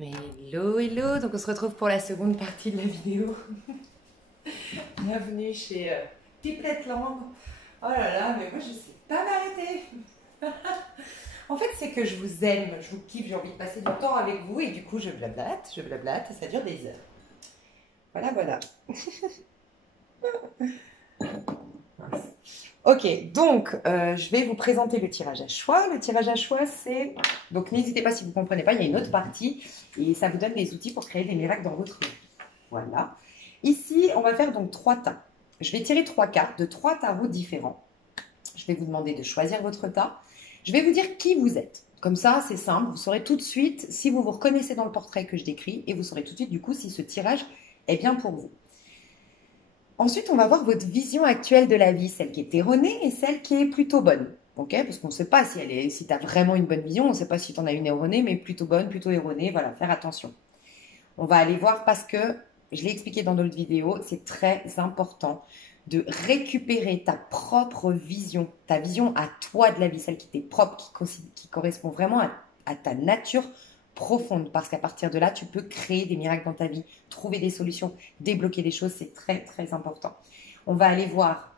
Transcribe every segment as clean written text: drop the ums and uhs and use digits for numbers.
Hello, hello, donc on se retrouve pour la seconde partie de la vidéo. Bienvenue chez Pipelette Land. Oh là là, mais moi je sais pas m'arrêter. En fait, c'est que je vous aime, je vous kiffe, j'ai envie de passer du temps avec vous et du coup je blablate et ça dure des heures. Voilà, voilà. Ok, donc je vais vous présenter le tirage à choix. Le tirage à choix, c'est... Donc n'hésitez pas si vous ne comprenez pas, il y a une autre partie et ça vous donne des outils pour créer des miracles dans votre vie. Voilà. Ici, on va faire donc 3 tas. Je vais tirer 3 cartes de 3 tarots différents. Je vais vous demander de choisir votre tas. Je vais vous dire qui vous êtes. Comme ça, c'est simple. Vous saurez tout de suite si vous vous reconnaissez dans le portrait que je décris et vous saurez tout de suite du coup si ce tirage est bien pour vous. Ensuite, on va voir votre vision actuelle de la vie, celle qui est erronée et celle qui est plutôt bonne. Ok, parce qu'on ne sait pas si tu as vraiment une bonne vision, on ne sait pas si tu en as une erronée, mais plutôt bonne, plutôt erronée. Voilà, faire attention. On va aller voir parce que, je l'ai expliqué dans d'autres vidéos, c'est très important de récupérer ta propre vision, ta vision à toi de la vie, celle qui t'est propre, qui correspond vraiment à ta nature profonde. Parce qu'à partir de là, tu peux créer des miracles dans ta vie, trouver des solutions, débloquer des choses, c'est très très important. On va aller voir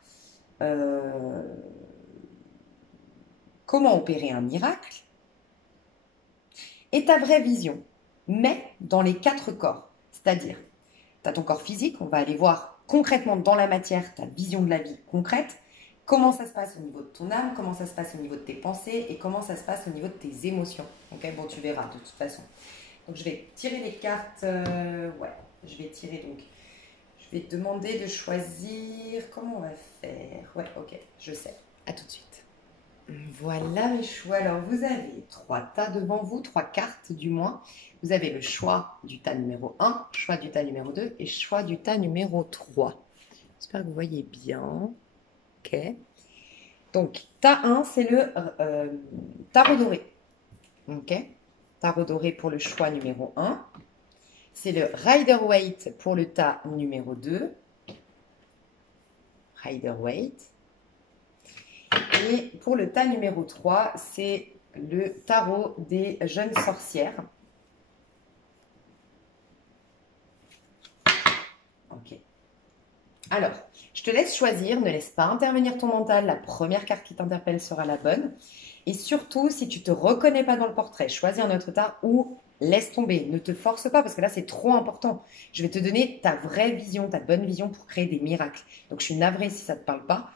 comment opérer un miracle et ta vraie vision, mais dans les 4 corps. C'est-à-dire, tu as ton corps physique, on va aller voir concrètement dans la matière ta vision de la vie concrète, comment ça se passe au niveau de ton âme, comment ça se passe au niveau de tes pensées et comment ça se passe au niveau de tes émotions. Ok, bon, tu verras de toute façon. Donc, je vais tirer les cartes. Ouais, je vais tirer donc. Je vais te demander de choisir. Comment on va faire? Ouais, ok, je sais. À tout de suite. Voilà mes choix. Alors, vous avez 3 tas devant vous, 3 cartes du moins. Vous avez le choix du tas numéro 1, choix du tas numéro 2 et choix du tas numéro 3. J'espère que vous voyez bien. Ok. Donc, tas 1, c'est le tarot doré. Ok. Tarot doré pour le choix numéro 1. C'est le Rider-Waite pour le tas numéro 2. Rider-Waite. Et pour le tas numéro 3, c'est le tarot des jeunes sorcières. Ok. Alors, je te laisse choisir, ne laisse pas intervenir ton mental. La première carte qui t'interpelle sera la bonne. Et surtout, si tu ne te reconnais pas dans le portrait, choisis un autre tas ou laisse tomber. Ne te force pas parce que là, c'est trop important. Je vais te donner ta vraie vision, ta bonne vision pour créer des miracles. Donc, je suis navrée si ça ne te parle pas.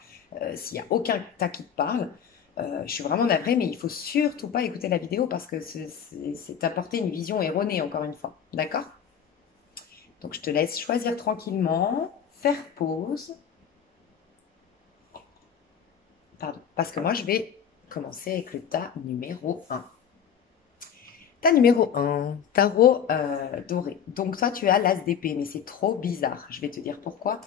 S'il n'y a aucun tas qui te parle, je suis vraiment navrée, mais il ne faut surtout pas écouter la vidéo parce que c'est t'apporter une vision erronée, encore une fois. D'accord? Donc, je te laisse choisir tranquillement, faire pause. Pardon, parce que moi, je vais commencer avec le tas numéro 1. Tas numéro 1, tarot doré. Donc, toi, tu as l'as d'épée, mais c'est trop bizarre. Je vais te dire pourquoi.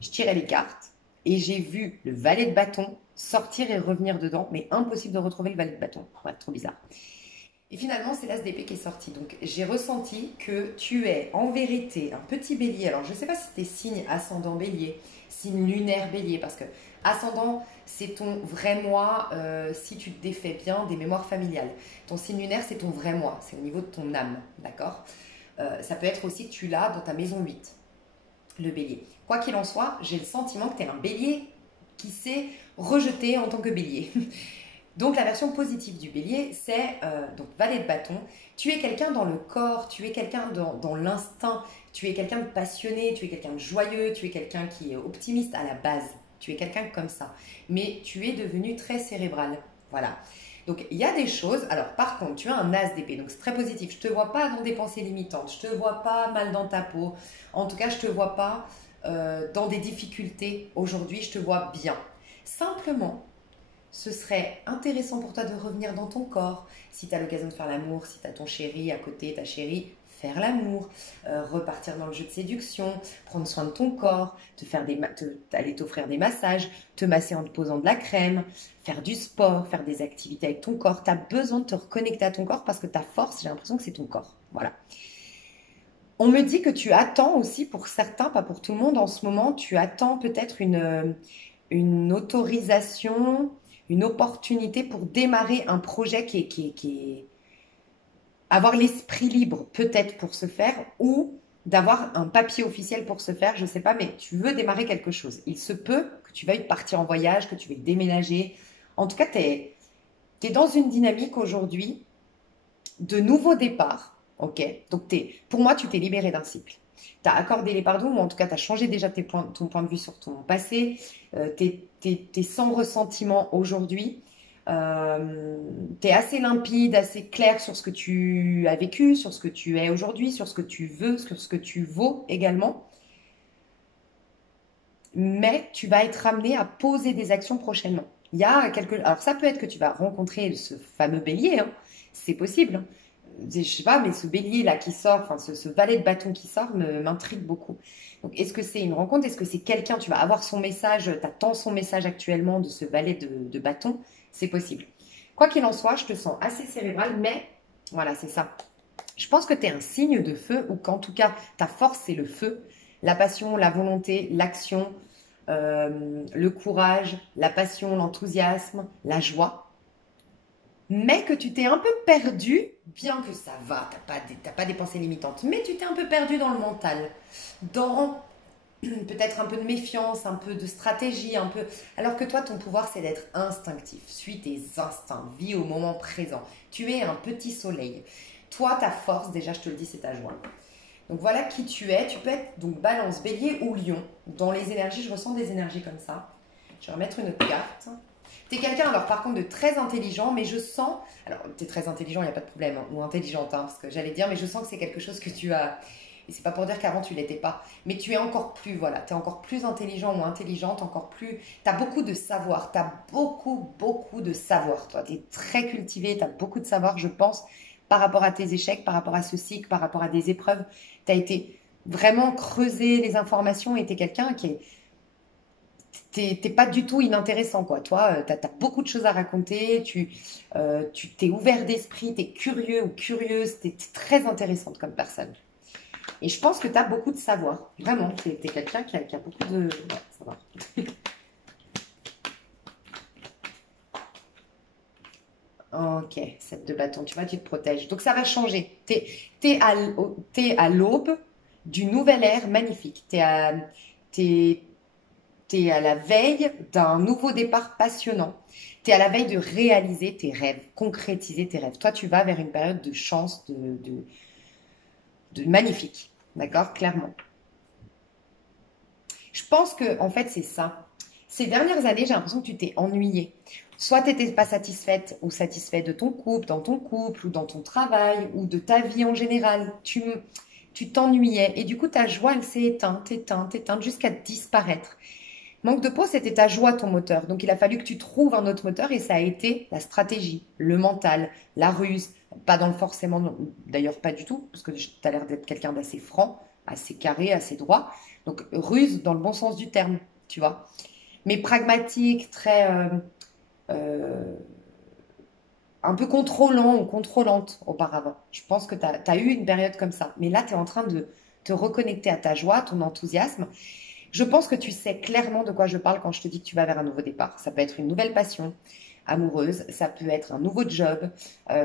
Je tirais les cartes et j'ai vu le valet de bâton sortir et revenir dedans, mais impossible de retrouver le valet de bâton. Ouais, trop bizarre. Et finalement, c'est l'as d'épée qui est sorti. Donc, j'ai ressenti que tu es en vérité un petit bélier. Alors, je ne sais pas si c'était signe ascendant bélier, signe lunaire bélier, parce que ascendant, c'est ton vrai moi si tu te défais bien des mémoires familiales. Ton signe lunaire, c'est ton vrai moi, c'est au niveau de ton âme, d'accord? Ça peut être aussi que tu l'as dans ta maison 8, le bélier. Quoi qu'il en soit, j'ai le sentiment que tu es un bélier qui s'est rejeté en tant que bélier. Donc la version positive du bélier, c'est donc valet de bâton. Tu es quelqu'un dans le corps, tu es quelqu'un dans l'instinct, tu es quelqu'un de passionné, tu es quelqu'un de joyeux, tu es quelqu'un qui est optimiste à la base. Tu es quelqu'un comme ça. Mais tu es devenu très cérébral. Voilà. Donc il y a des choses. Alors par contre, tu as un as d'épée, donc c'est très positif. Je te vois pas dans des pensées limitantes. Je te vois pas mal dans ta peau. En tout cas, je te vois pas dans des difficultés. Aujourd'hui, je te vois bien. Simplement, ce serait intéressant pour toi de revenir dans ton corps. Si tu as l'occasion de faire l'amour, si tu as ton chéri à côté, ta chérie, faire l'amour, repartir dans le jeu de séduction, prendre soin de ton corps, aller t'offrir des massages, te masser en te posant de la crème, faire du sport, faire des activités avec ton corps. Tu as besoin de te reconnecter à ton corps parce que ta force, j'ai l'impression que c'est ton corps. Voilà. On me dit que tu attends aussi, pour certains, pas pour tout le monde en ce moment, tu attends peut-être une autorisation, une opportunité pour démarrer un projet avoir l'esprit libre peut-être pour se faire ou d'avoir un papier officiel pour se faire, je ne sais pas, mais tu veux démarrer quelque chose. Il se peut que tu veuilles partir en voyage, que tu veuilles déménager. En tout cas, tu es dans une dynamique aujourd'hui de nouveau départ. Ok. Donc, pour moi, tu t'es libéré d'un cycle. Tu as accordé les pardons, ou en tout cas, tu as changé déjà ton point de vue sur ton passé. Tu es sans ressentiment aujourd'hui. Tu es assez limpide, assez clair sur ce que tu as vécu, sur ce que tu es aujourd'hui, sur ce que tu veux, sur ce que tu vaux également. Mais tu vas être amené à poser des actions prochainement. Il y a quelques... Alors ça peut être que tu vas rencontrer ce fameux bélier, hein. C'est possible, hein. Je sais pas, mais ce bélier là qui sort, enfin ce valet de bâton qui sort m'intrigue beaucoup. Donc est-ce que c'est une rencontre? Est-ce que c'est quelqu'un? Tu vas avoir son message, tu attends son message actuellement de ce valet de bâton? C'est possible. Quoi qu'il en soit, je te sens assez cérébral, mais voilà, c'est ça. Je pense que tu es un signe de feu, ou qu'en tout cas, ta force, c'est le feu. La passion, la volonté, l'action, le courage, la passion, l'enthousiasme, la joie. Mais que tu t'es un peu perdu, bien que ça va, t'as pas des pensées limitantes, mais tu t'es un peu perdu dans le mental, dans peut-être un peu de méfiance, un peu de stratégie, un peu... Alors que toi, ton pouvoir, c'est d'être instinctif. Suis tes instincts, vis au moment présent. Tu es un petit soleil. Toi, ta force, déjà, je te le dis, c'est ta joie. Donc voilà qui tu es. Tu peux être donc balance, bélier ou lion. Dans les énergies, je ressens des énergies comme ça. Je vais remettre une autre carte. Tu es quelqu'un, alors par contre, de très intelligent, mais je sens... Alors, tu es très intelligent, il n'y a pas de problème, hein, ou intelligente, hein, parce que j'allais dire, mais je sens que c'est quelque chose que tu as... Et c'est pas pour dire qu'avant tu l'étais pas, mais tu es encore plus, voilà, tu es encore plus intelligent ou intelligente, encore plus... Tu as beaucoup de savoir, tu as beaucoup, beaucoup de savoir, toi. Tu es très cultivé, tu as beaucoup de savoir, je pense, par rapport à tes échecs, par rapport à ce cycle, par rapport à des épreuves. Tu as été vraiment creuser les informations et tu es quelqu'un qui est t'es pas du tout inintéressant, quoi. Toi, tu as beaucoup de choses à raconter, tu t'es ouvert d'esprit, tu es curieux ou curieuse, tu es très intéressante comme personne. Et je pense que tu as beaucoup de savoir. Vraiment, tu es quelqu'un qui a beaucoup de... Ouais, ça va. Ok, 7 de bâton, tu vois, tu te protèges. Donc ça va changer. T'es à l'aube d'une nouvelle ère magnifique. T'es, T'es à la veille d'un nouveau départ passionnant. Tu es à la veille de réaliser tes rêves, concrétiser tes rêves. Toi, tu vas vers une période de chance, de magnifique. D'accord? Clairement. Je pense que, en fait, c'est ça. Ces dernières années, j'ai l'impression que tu t'es ennuyée. Soit tu n'étais pas satisfaite ou satisfait de ton couple, dans ton couple, ou dans ton travail, ou de ta vie en général. Tu t'ennuyais. Et du coup, ta joie, elle s'est éteinte, éteinte, éteinte, jusqu'à disparaître. Manque de peau, c'était ta joie, ton moteur. Donc, il a fallu que tu trouves un autre moteur et ça a été la stratégie, le mental, la ruse. Pas dans le forcément, d'ailleurs pas du tout, parce que tu as l'air d'être quelqu'un d'assez franc, assez carré, assez droit. Donc, ruse dans le bon sens du terme, tu vois. Mais pragmatique, très... euh, un peu contrôlant ou contrôlante auparavant. Je pense que tu as eu une période comme ça. Mais là, tu es en train de te reconnecter à ta joie, ton enthousiasme. Je pense que tu sais clairement de quoi je parle quand je te dis que tu vas vers un nouveau départ. Ça peut être une nouvelle passion amoureuse, ça peut être un nouveau job,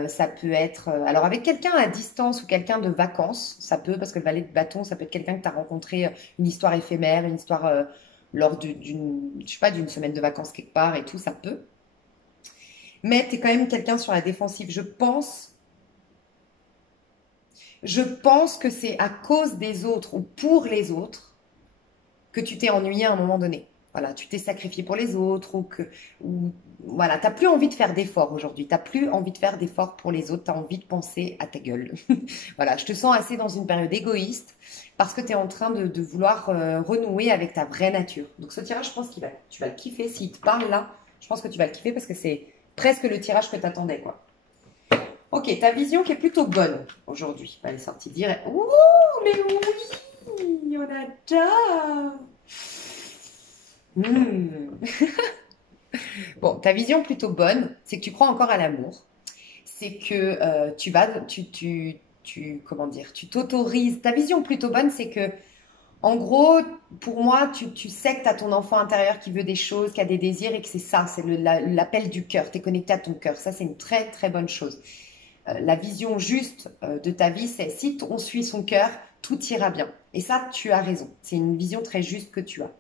ça peut être... alors avec quelqu'un à distance ou quelqu'un de vacances, ça peut, parce que le valet de bâton, ça peut être quelqu'un que tu as rencontré, une histoire éphémère, une histoire lors d'une, je sais pas, d'une semaine de vacances quelque part et tout, ça peut. Mais tu es quand même quelqu'un sur la défensive. Je pense que c'est à cause des autres ou pour les autres que tu t'es ennuyé à un moment donné. Voilà, tu t'es sacrifié pour les autres ou voilà, t'as plus envie de faire d'efforts aujourd'hui. T'as plus envie de faire d'efforts pour les autres. T'as envie de penser à ta gueule. Voilà, je te sens assez dans une période égoïste parce que tu es en train de vouloir renouer avec ta vraie nature. Donc ce tirage, je pense tu vas le kiffer. S'il te parle là, je pense que tu vas le kiffer parce que c'est presque le tirage que t'attendais, quoi. Ok, ta vision qui est plutôt bonne aujourd'hui. Elle est sortie direct. Ouh, mais oui, on adore. Hmm. Bon, ta vision plutôt bonne, c'est que tu crois encore à l'amour. C'est que comment dire, tu t'autorises. Ta vision plutôt bonne, c'est que, en gros, pour moi, tu sais que tu as ton enfant intérieur qui veut des choses, qui a des désirs et que c'est ça, c'est l'appel du cœur. Tu es connecté à ton cœur. Ça, c'est une très, très bonne chose. la vision juste de ta vie, c'est si on suit son cœur, tout ira bien. Et ça, tu as raison. C'est une vision très juste que tu as.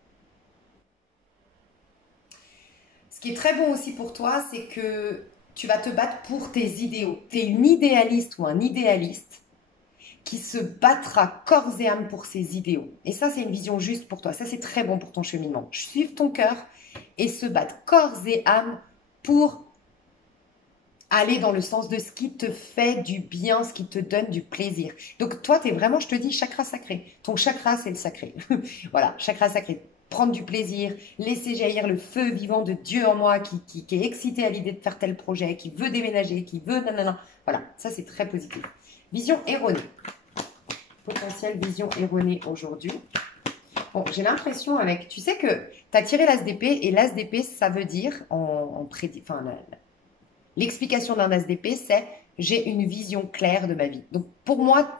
Ce qui est très bon aussi pour toi, c'est que tu vas te battre pour tes idéaux. Tu es une idéaliste ou un idéaliste qui se battra corps et âme pour ses idéaux. Et ça, c'est une vision juste pour toi. Ça, c'est très bon pour ton cheminement. Suivre ton cœur et se battre corps et âme pour aller dans le sens de ce qui te fait du bien, ce qui te donne du plaisir. Donc toi, tu es vraiment, je te dis, chakra sacré. Ton chakra, c'est le sacré. Voilà, chakra sacré. Prendre du plaisir, laisser jaillir le feu vivant de Dieu en moi qui est excité à l'idée de faire tel projet, qui veut déménager, qui veut nanana. Voilà, ça c'est très positif. Vision erronée. Potentielle vision erronée aujourd'hui. Bon, j'ai l'impression avec... Tu sais que tu as tiré l'as d'épée et l'as d'épée, ça veut dire, enfin, l'explication d'un as d'épée, c'est j'ai une vision claire de ma vie. Donc pour moi,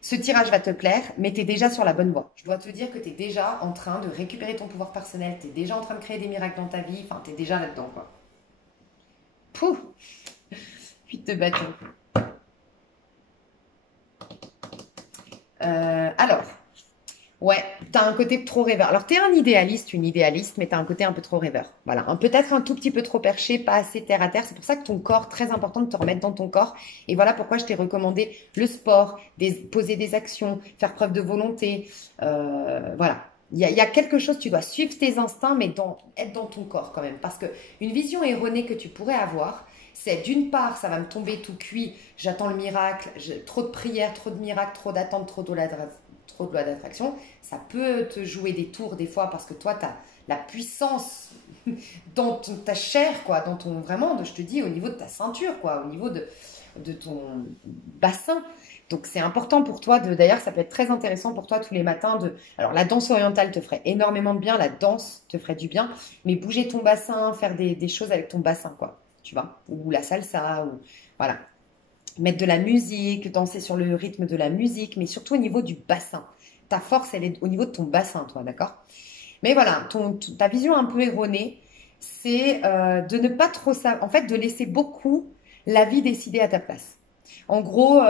ce tirage va te plaire, mais tu es déjà sur la bonne voie. Je dois te dire que tu es déjà en train de récupérer ton pouvoir personnel, tu es déjà en train de créer des miracles dans ta vie, enfin, tu es déjà là-dedans, quoi. Pouh! 8 de bâton. Alors, ouais, tu as un côté trop rêveur. Alors, tu es un idéaliste, une idéaliste, mais tu as un côté un peu trop rêveur. Voilà, peut-être un tout petit peu trop perché, pas assez terre à terre. C'est pour ça que ton corps, très important de te remettre dans ton corps. Et voilà pourquoi je t'ai recommandé le sport, poser des actions, faire preuve de volonté. Voilà. Il y a quelque chose, tu dois suivre tes instincts, mais être dans ton corps quand même. Parce que une vision erronée que tu pourrais avoir, c'est d'une part, ça va me tomber tout cuit, j'attends le miracle, trop de prières, trop de miracles, trop d'attentes, trop de loi d'attraction. Ça peut te jouer des tours des fois parce que toi, tu as la puissance dans ta chair, quoi, dans ton, vraiment, je te dis, au niveau de ta ceinture, quoi, au niveau de ton bassin. Donc c'est important pour toi d'ailleurs, ça peut être très intéressant pour toi tous les matins alors la danse orientale te ferait énormément de bien, la danse te ferait du bien, mais bouger ton bassin, faire des choses avec ton bassin, quoi, tu vois, ou la salsa, ou voilà. Mettre de la musique, danser sur le rythme de la musique, mais surtout au niveau du bassin. Ta force, elle est au niveau de ton bassin, toi, d'accord? Mais voilà, ta vision un peu erronée, c'est de ne pas trop ça, en fait, de laisser beaucoup la vie décider à ta place. En gros,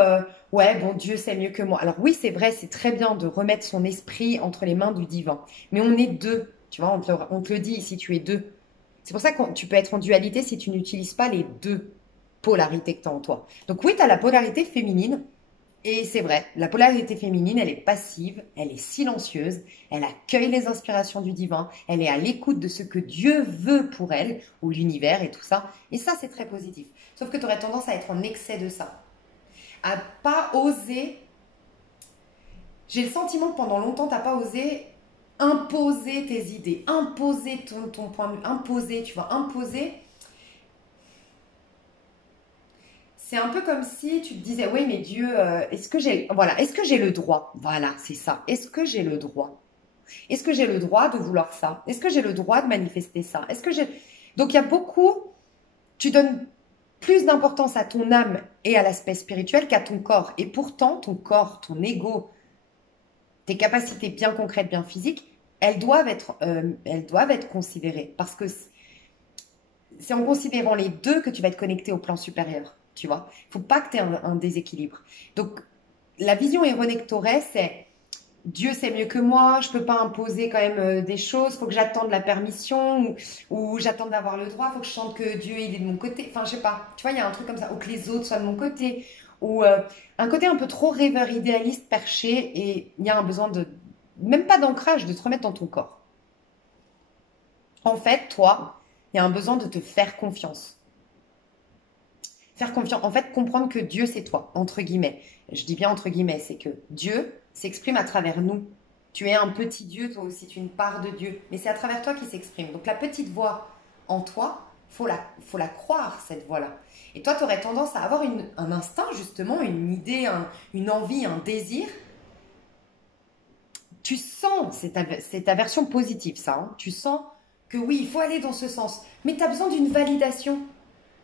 ouais, bon, Dieu sait mieux que moi. Alors oui, c'est vrai, c'est très bien de remettre son esprit entre les mains du divin. Mais on est deux, tu vois, on te le dit ici, tu es deux. C'est pour ça que tu peux être en dualité si tu n'utilises pas les deux polarités que tu as en toi. Donc oui, tu as la polarité féminine, et c'est vrai, la polarité féminine, elle est passive, elle est silencieuse, elle accueille les inspirations du divin, elle est à l'écoute de ce que Dieu veut pour elle, ou l'univers et tout ça. Et ça, c'est très positif. Sauf que tu aurais tendance à être en excès de ça. À pas oser. J'ai le sentiment que pendant longtemps, tu n'as pas osé imposer tes idées, imposer ton point de vue, imposer, tu vois, imposer. C'est un peu comme si tu te disais, oui, mais Dieu, est-ce que j'ai le droit? Voilà, c'est ça. Est-ce que j'ai le droit? Est-ce que j'ai le droit de vouloir ça? Est-ce que j'ai le droit de manifester ça? Est-ce que j'ai... Donc, il y a beaucoup, tu donnes plus d'importance à ton âme et à l'aspect spirituel qu'à ton corps. Et pourtant, ton corps, ton ego, tes capacités bien concrètes, bien physiques, elles doivent être considérées. Parce que c'est en considérant les deux que tu vas être connecté au plan supérieur, tu vois. Il ne faut pas que tu aies un déséquilibre. Donc, la vision erronée que tu aurais, c'est Dieu sait mieux que moi, je ne peux pas imposer quand même des choses, il faut que j'attende la permission ou j'attende d'avoir le droit, il faut que je chante que Dieu il est de mon côté. Enfin, je sais pas, tu vois, il y a un truc comme ça, ou que les autres soient de mon côté, ou un côté un peu trop rêveur, idéaliste, perché, et il y a un besoin même pas d'ancrage, de te remettre dans ton corps. En fait, toi, il y a un besoin de te faire confiance. Faire confiance, en fait, comprendre que Dieu, c'est toi, entre guillemets. Je dis bien entre guillemets, c'est que Dieu s'exprime à travers nous. Tu es un petit Dieu, toi aussi, tu es une part de Dieu. Mais c'est à travers toi qu'il s'exprime. Donc la petite voix en toi, faut la croire, cette voix-là. Et toi, tu aurais tendance à avoir un instinct, justement, une idée, une envie, un désir. Tu sens, c'est ta version positive, ça. Hein. Tu sens que oui, il faut aller dans ce sens. Mais tu as besoin d'une validation.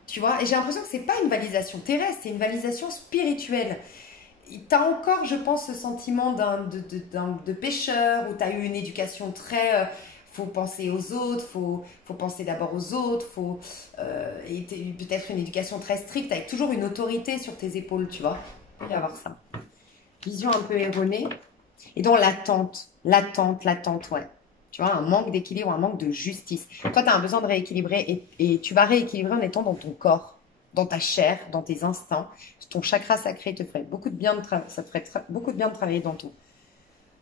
Tu vois, et j'ai l'impression que c'est pas une validation terrestre, c'est une validation spirituelle. Tu as encore, je pense, ce sentiment de pécheur où tu as eu une éducation très faut penser aux autres, faut penser d'abord aux autres, et peut-être une éducation très stricte avec toujours une autorité sur tes épaules, tu vois. Il peut y avoir ça. Vision un peu erronée. Et donc l'attente, ouais. Tu vois, un manque d'équilibre, un manque de justice. Toi, tu as un besoin de rééquilibrer et tu vas rééquilibrer en étant dans ton corps, dans ta chair, dans tes instincts. Ton chakra sacré te ferait beaucoup de bien ça te ferait beaucoup de bien de travailler dans tout.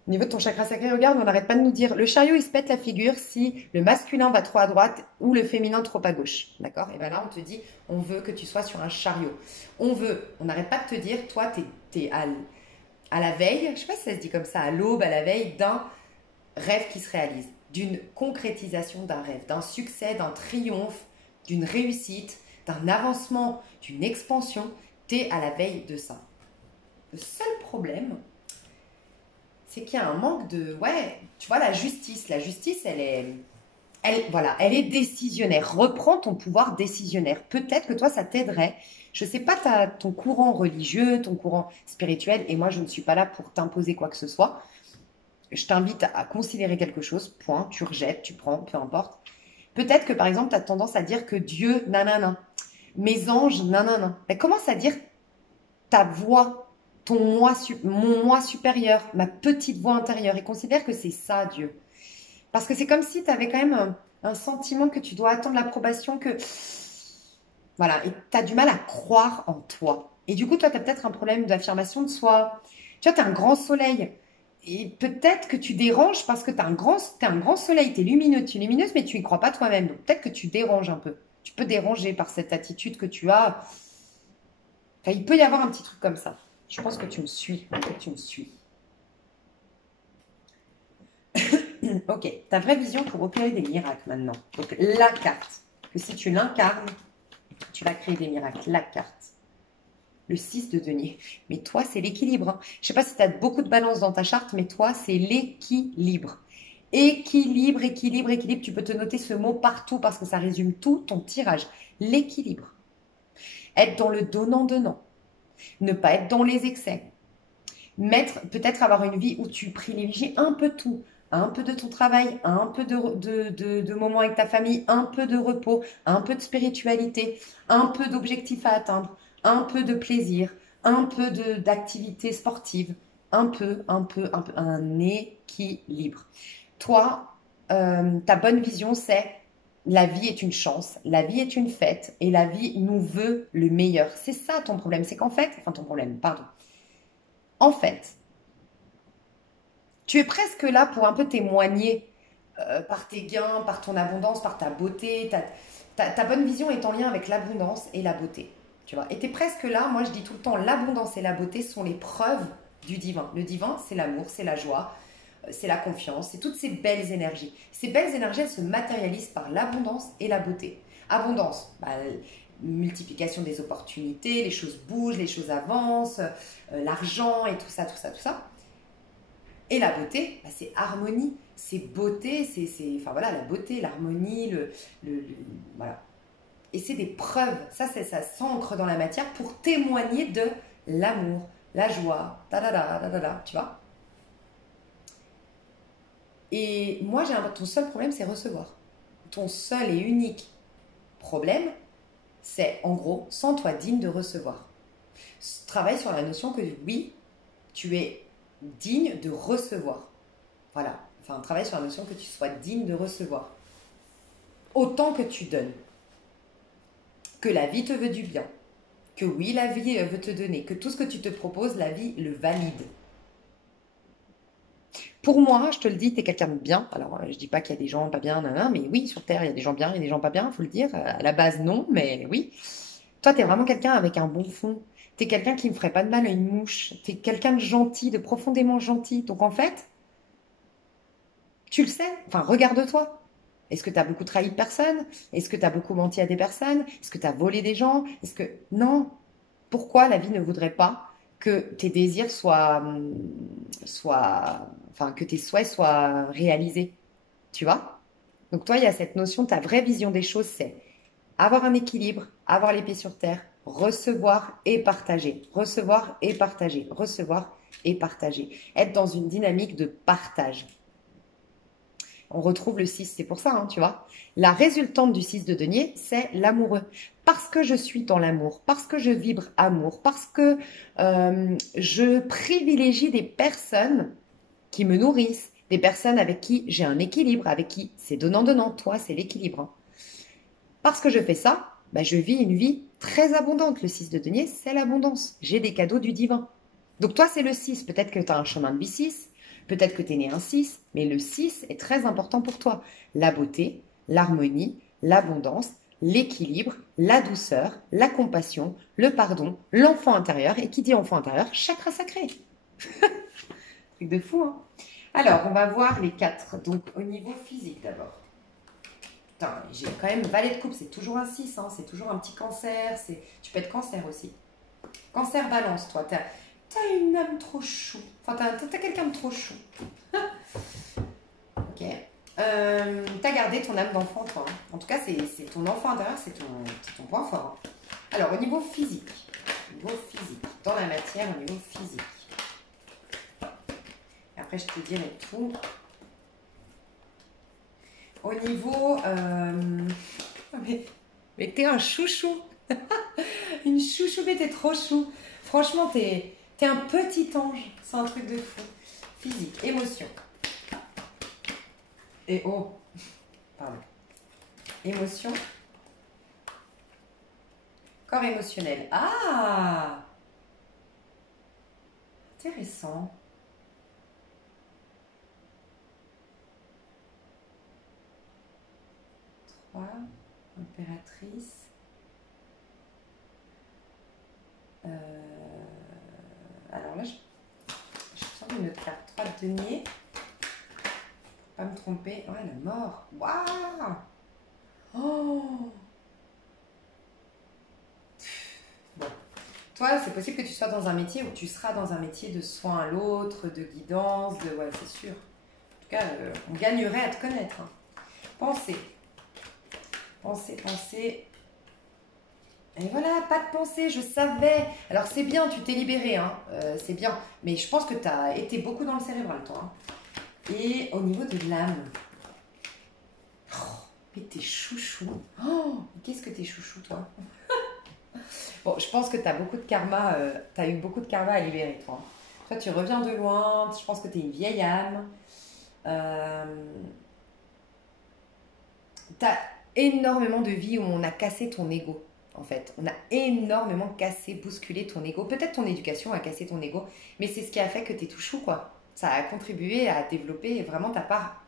Au niveau de ton chakra sacré, regarde, on n'arrête pas de nous dire le chariot, il se pète la figure si le masculin va trop à droite ou le féminin trop à gauche. D'accord? Et bien là, on te dit, on veut que tu sois sur un chariot. On n'arrête pas de te dire, toi, t'es à la veille, je ne sais pas si ça se dit comme ça, à l'aube, à la veille d'un rêve qui se réalise, d'une concrétisation d'un rêve, d'un succès, d'un triomphe, d'une réussite, d'un avancement, d'une expansion. Tu es à la veille de ça. Le seul problème, c'est qu'il y a un manque de... Ouais, tu vois, la justice, elle est décisionnaire. Reprends ton pouvoir décisionnaire. Peut-être que toi, ça t'aiderait. Je ne sais pas ton courant religieux, ton courant spirituel, et moi, je ne suis pas là pour t'imposer quoi que ce soit. Je t'invite à considérer quelque chose, point, tu rejettes, tu prends, peu importe. Peut-être que, par exemple, tu as tendance à dire que Dieu, nanana, mes anges, nanana. Mais commence à dire ta voix, mon moi supérieur, ma petite voix intérieure, et considère que c'est ça, Dieu. Parce que c'est comme si tu avais quand même un sentiment que tu dois attendre l'approbation, que... Voilà, et tu as du mal à croire en toi. Et du coup, toi, tu as peut-être un problème d'affirmation de soi. Tu vois, tu as un grand soleil. Et peut-être que tu déranges parce que tu as un grand soleil, tu es lumineux, tu es lumineuse, mais tu n'y crois pas toi-même. Donc peut-être que tu déranges un peu. Tu peux déranger par cette attitude que tu as. Enfin, il peut y avoir un petit truc comme ça. Je pense que tu me suis. Tu me suis. Ok, ta vraie vision pour opérer des miracles maintenant. Donc la carte, que si tu l'incarnes, tu vas créer des miracles. La carte. Le 6 de denier. Mais toi, c'est l'équilibre. Hein. Je ne sais pas si tu as beaucoup de balance dans ta charte, mais toi, c'est l'équilibre. Équilibre, équilibre, équilibre. Tu peux te noter ce mot partout parce que ça résume tout ton tirage. L'équilibre. Être dans le donnant-donnant. Ne pas être dans les excès. Peut-être avoir une vie où tu privilégies un peu tout. Un peu de ton travail, un peu de moments avec ta famille, un peu de repos, un peu de spiritualité, un peu d'objectifs à atteindre, un peu de plaisir, un peu d'activité sportive, un équilibre. Toi, ta bonne vision, c'est la vie est une chance, la vie est une fête et la vie nous veut le meilleur. C'est ça ton problème, c'est qu'en fait, enfin ton problème, pardon. En fait, tu es presque là pour un peu témoigner par tes gains, par ton abondance, par ta beauté. Ta bonne vision est en lien avec l'abondance et la beauté. Tu vois. Et tu es presque là, moi je dis tout le temps, l'abondance et la beauté sont les preuves du divin. Le divin, c'est l'amour, c'est la joie, c'est la confiance, c'est toutes ces belles énergies. Ces belles énergies, elles se matérialisent par l'abondance et la beauté. Abondance, multiplication des opportunités, les choses bougent, les choses avancent, l'argent et tout ça, tout ça, tout ça. Et la beauté, c'est harmonie, c'est beauté, enfin voilà, la beauté, l'harmonie, voilà. Et c'est des preuves, ça s'ancre dans la matière pour témoigner de l'amour, la joie, tu vois. Et moi, ton seul problème, c'est recevoir. Ton seul et unique problème, c'est en gros, sens-toi digne de recevoir. Travaille sur la notion que oui, tu es digne de recevoir. Voilà. Enfin, travaille sur la notion que tu sois digne de recevoir. Autant que tu donnes. Que la vie te veut du bien. Que oui, la vie veut te donner. Que tout ce que tu te proposes, la vie le valide. Pour moi, je te le dis, tu es quelqu'un de bien. Alors, je dis pas qu'il y a des gens pas bien, mais oui, sur Terre, il y a des gens bien et des gens pas bien, il faut le dire. À la base, non, mais oui. Toi, tu es vraiment quelqu'un avec un bon fond. Tu es quelqu'un qui ne ferait pas de mal à une mouche. Tu es quelqu'un de gentil, de profondément gentil. Donc, en fait, tu le sais. Enfin, regarde-toi. Est-ce que tu as beaucoup trahi de personnes? Est-ce que tu as beaucoup menti à des personnes? Est-ce que tu as volé des gens? Est-ce que... Non. Pourquoi la vie ne voudrait pas que tes désirs enfin, que tes souhaits soient réalisés? Tu vois? Donc toi, il y a cette notion, ta vraie vision des choses, c'est avoir un équilibre, avoir les pieds sur terre, recevoir et partager. Recevoir et partager. Recevoir et partager. Être dans une dynamique de partage. On retrouve le 6, c'est pour ça, hein, tu vois. La résultante du 6 de denier, c'est l'amoureux. Parce que je suis dans l'amour, parce que je vibre amour, parce que je privilégie des personnes qui me nourrissent, des personnes avec qui j'ai un équilibre, avec qui c'est donnant-donnant. Toi, c'est l'équilibre, hein. Parce que je fais ça, bah, je vis une vie très abondante. Le 6 de denier, c'est l'abondance. J'ai des cadeaux du divin. Donc toi, c'est le 6. Peut-être que tu as un chemin de vie 6, peut-être que tu es né un 6, mais le 6 est très important pour toi. La beauté, l'harmonie, l'abondance, l'équilibre, la douceur, la compassion, le pardon, l'enfant intérieur. Et qui dit enfant intérieur, chakra sacré. Truc de fou, hein. Alors, on va voir les 4. Donc, au niveau physique d'abord. Putain, j'ai quand même valet de coupe, c'est toujours un 6, hein, c'est toujours un petit cancer. Tu peux être cancer aussi. Cancer balance, toi. T'as une âme trop chou. Enfin, t'as quelqu'un de trop chou. Ok. T'as gardé ton âme d'enfant, toi, hein. En tout cas, c'est ton enfant intérieur, c'est ton point fort, hein. Alors, au niveau physique. Dans la matière, au niveau physique. Et après, je te dirai tout. Au niveau... Mais t'es un chouchou. Une chouchou, mais t'es trop chou. Franchement, t'es un petit ange. C'est un truc de fou. Physique, émotion. Et oh, pardon. Émotion. Corps émotionnel. Ah, intéressant. Impératrice. Alors là, je sens une carte 3 de denier. Pas me tromper. Ouais, la mort. Waouh! Oh! Bon. Toi, c'est possible que tu sois dans un métier où tu seras dans un métier de soin à l'autre, de guidance, de... Ouais, c'est sûr. En tout cas, on gagnerait à te connaître, hein. Pensez. Et voilà, pas de pensée, je savais. Alors c'est bien, tu t'es libéré, hein, c'est bien. Mais je pense que tu as été beaucoup dans le cérébral, toi, hein. Et au niveau de l'âme. Oh, mais t'es chouchou. Oh, qu'est-ce que t'es chouchou, toi? Bon, je pense que tu as beaucoup de karma, tu as eu beaucoup de karma à libérer, toi. Toi, tu reviens de loin, je pense que tu es une vieille âme. Tu as énormément de vies où on a cassé ton ego, en fait. On a énormément cassé, bousculé ton ego. Peut-être ton éducation a cassé ton ego, mais c'est ce qui a fait que tu es tout chou, quoi. Ça a contribué à développer vraiment ta part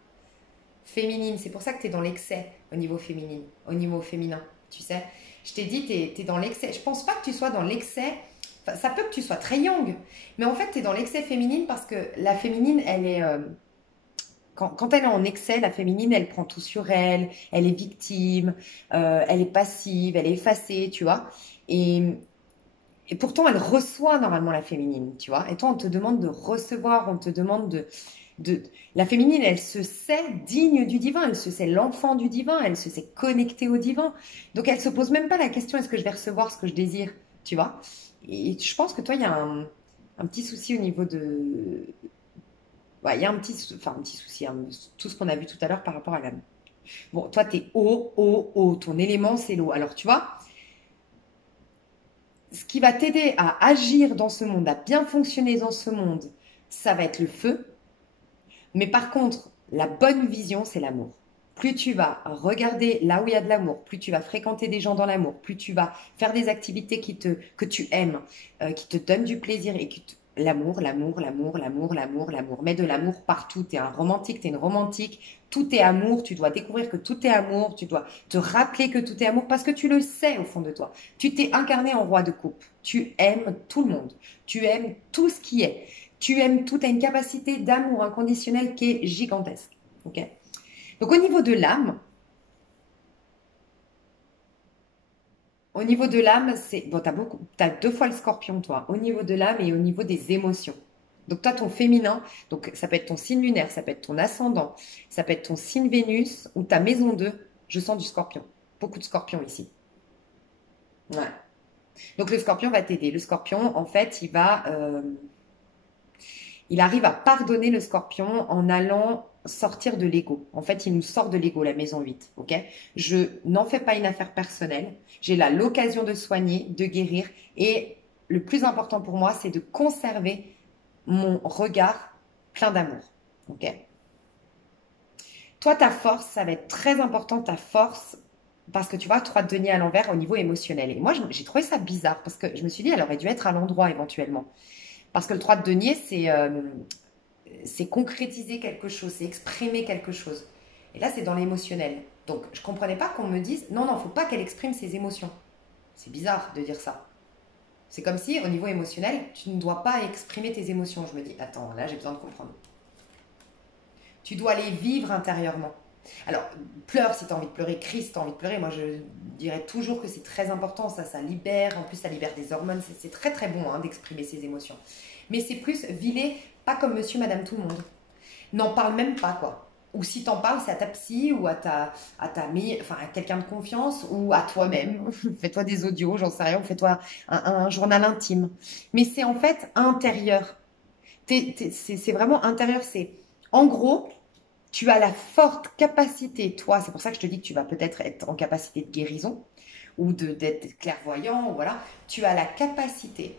féminine. C'est pour ça que tu es dans l'excès au niveau féminine, au niveau féminin, tu sais. Je t'ai dit, tu es dans l'excès. Je pense pas que tu sois dans l'excès. Enfin, ça peut que tu sois très young, mais en fait, tu es dans l'excès féminine parce que la féminine, elle est... quand elle est en excès, la féminine, elle prend tout sur elle, elle est victime, elle est passive, elle est effacée, tu vois. Et, et pourtant, elle reçoit normalement la féminine, tu vois. Et toi, on te demande de recevoir, on te demande de... La féminine, elle se sait digne du divin, elle se sait l'enfant du divin, elle se sait connectée au divin. Donc, elle se pose même pas la question, est-ce que je vais recevoir ce que je désire, tu vois. Et je pense que toi, il y a un petit souci au niveau de... Ouais, il y a un petit souci, hein, tout ce qu'on a vu tout à l'heure par rapport à l'âme. Bon, toi, t'es eau, eau, eau. Ton élément, c'est l'eau. Alors, tu vois, ce qui va t'aider à agir dans ce monde, à bien fonctionner dans ce monde, ça va être le feu. Mais par contre, la bonne vision, c'est l'amour. Plus tu vas regarder là où il y a de l'amour, plus tu vas fréquenter des gens dans l'amour, plus tu vas faire des activités que tu aimes, qui te donnent du plaisir et qui te... L'amour, l'amour, l'amour, l'amour, l'amour, l'amour. Mets de l'amour partout. T'es un romantique, t'es une romantique. Tout est amour. Tu dois découvrir que tout est amour. Tu dois te rappeler que tout est amour parce que tu le sais au fond de toi. Tu t'es incarné en roi de coupe. Tu aimes tout le monde. Tu aimes tout ce qui est. Tu aimes tout. Tu as une capacité d'amour inconditionnel qui est gigantesque. Ok? Donc au niveau de l'âme, c'est bon, t'as 2 fois le scorpion, toi, au niveau de l'âme et au niveau des émotions. Donc toi, ton féminin, donc ça peut être ton signe lunaire, ça peut être ton ascendant, ça peut être ton signe Vénus ou ta maison 2. Je sens du scorpion. Beaucoup de scorpions ici. Ouais. Donc le scorpion va t'aider. Le scorpion, en fait, il arrive à pardonner le scorpion en allant sortir de l'ego. En fait, il nous sort de l'ego, la maison 8. Ok? Je n'en fais pas une affaire personnelle. J'ai là l'occasion de soigner, de guérir. Et le plus important pour moi, c'est de conserver mon regard plein d'amour. Ok? Toi, ta force, ça va être très important, ta force, parce que tu vois, 3 de denier à l'envers au niveau émotionnel. Et moi, j'ai trouvé ça bizarre, parce que je me suis dit, elle aurait dû être à l'endroit éventuellement. Parce que le 3 de denier, c'est concrétiser quelque chose, c'est exprimer quelque chose. Et là, c'est dans l'émotionnel. Donc, je ne comprenais pas qu'on me dise, non, non, il ne faut pas qu'elle exprime ses émotions. C'est bizarre de dire ça. C'est comme si, au niveau émotionnel, tu ne dois pas exprimer tes émotions. Je me dis, attends, là, j'ai besoin de comprendre. Tu dois les vivre intérieurement. Alors, pleure si tu as envie de pleurer, crie si tu as envie de pleurer. Moi, je dirais toujours que c'est très important. Ça libère. En plus, ça libère des hormones. C'est très, très bon hein, d'exprimer ses émotions. Mais c'est plus, vis-les pas comme monsieur, madame, tout le monde. N'en parle même pas, quoi. Ou si t'en parles, c'est à ta psy ou enfin, à quelqu'un de confiance ou à toi-même. Fais-toi des audios, j'en sais rien, ou fais-toi un journal intime. Mais c'est en fait intérieur. C'est vraiment intérieur. C'est en gros, tu as la forte capacité, toi, c'est pour ça que je te dis que tu vas peut-être être en capacité de guérison ou d'être clairvoyant, ou voilà. Tu as la capacité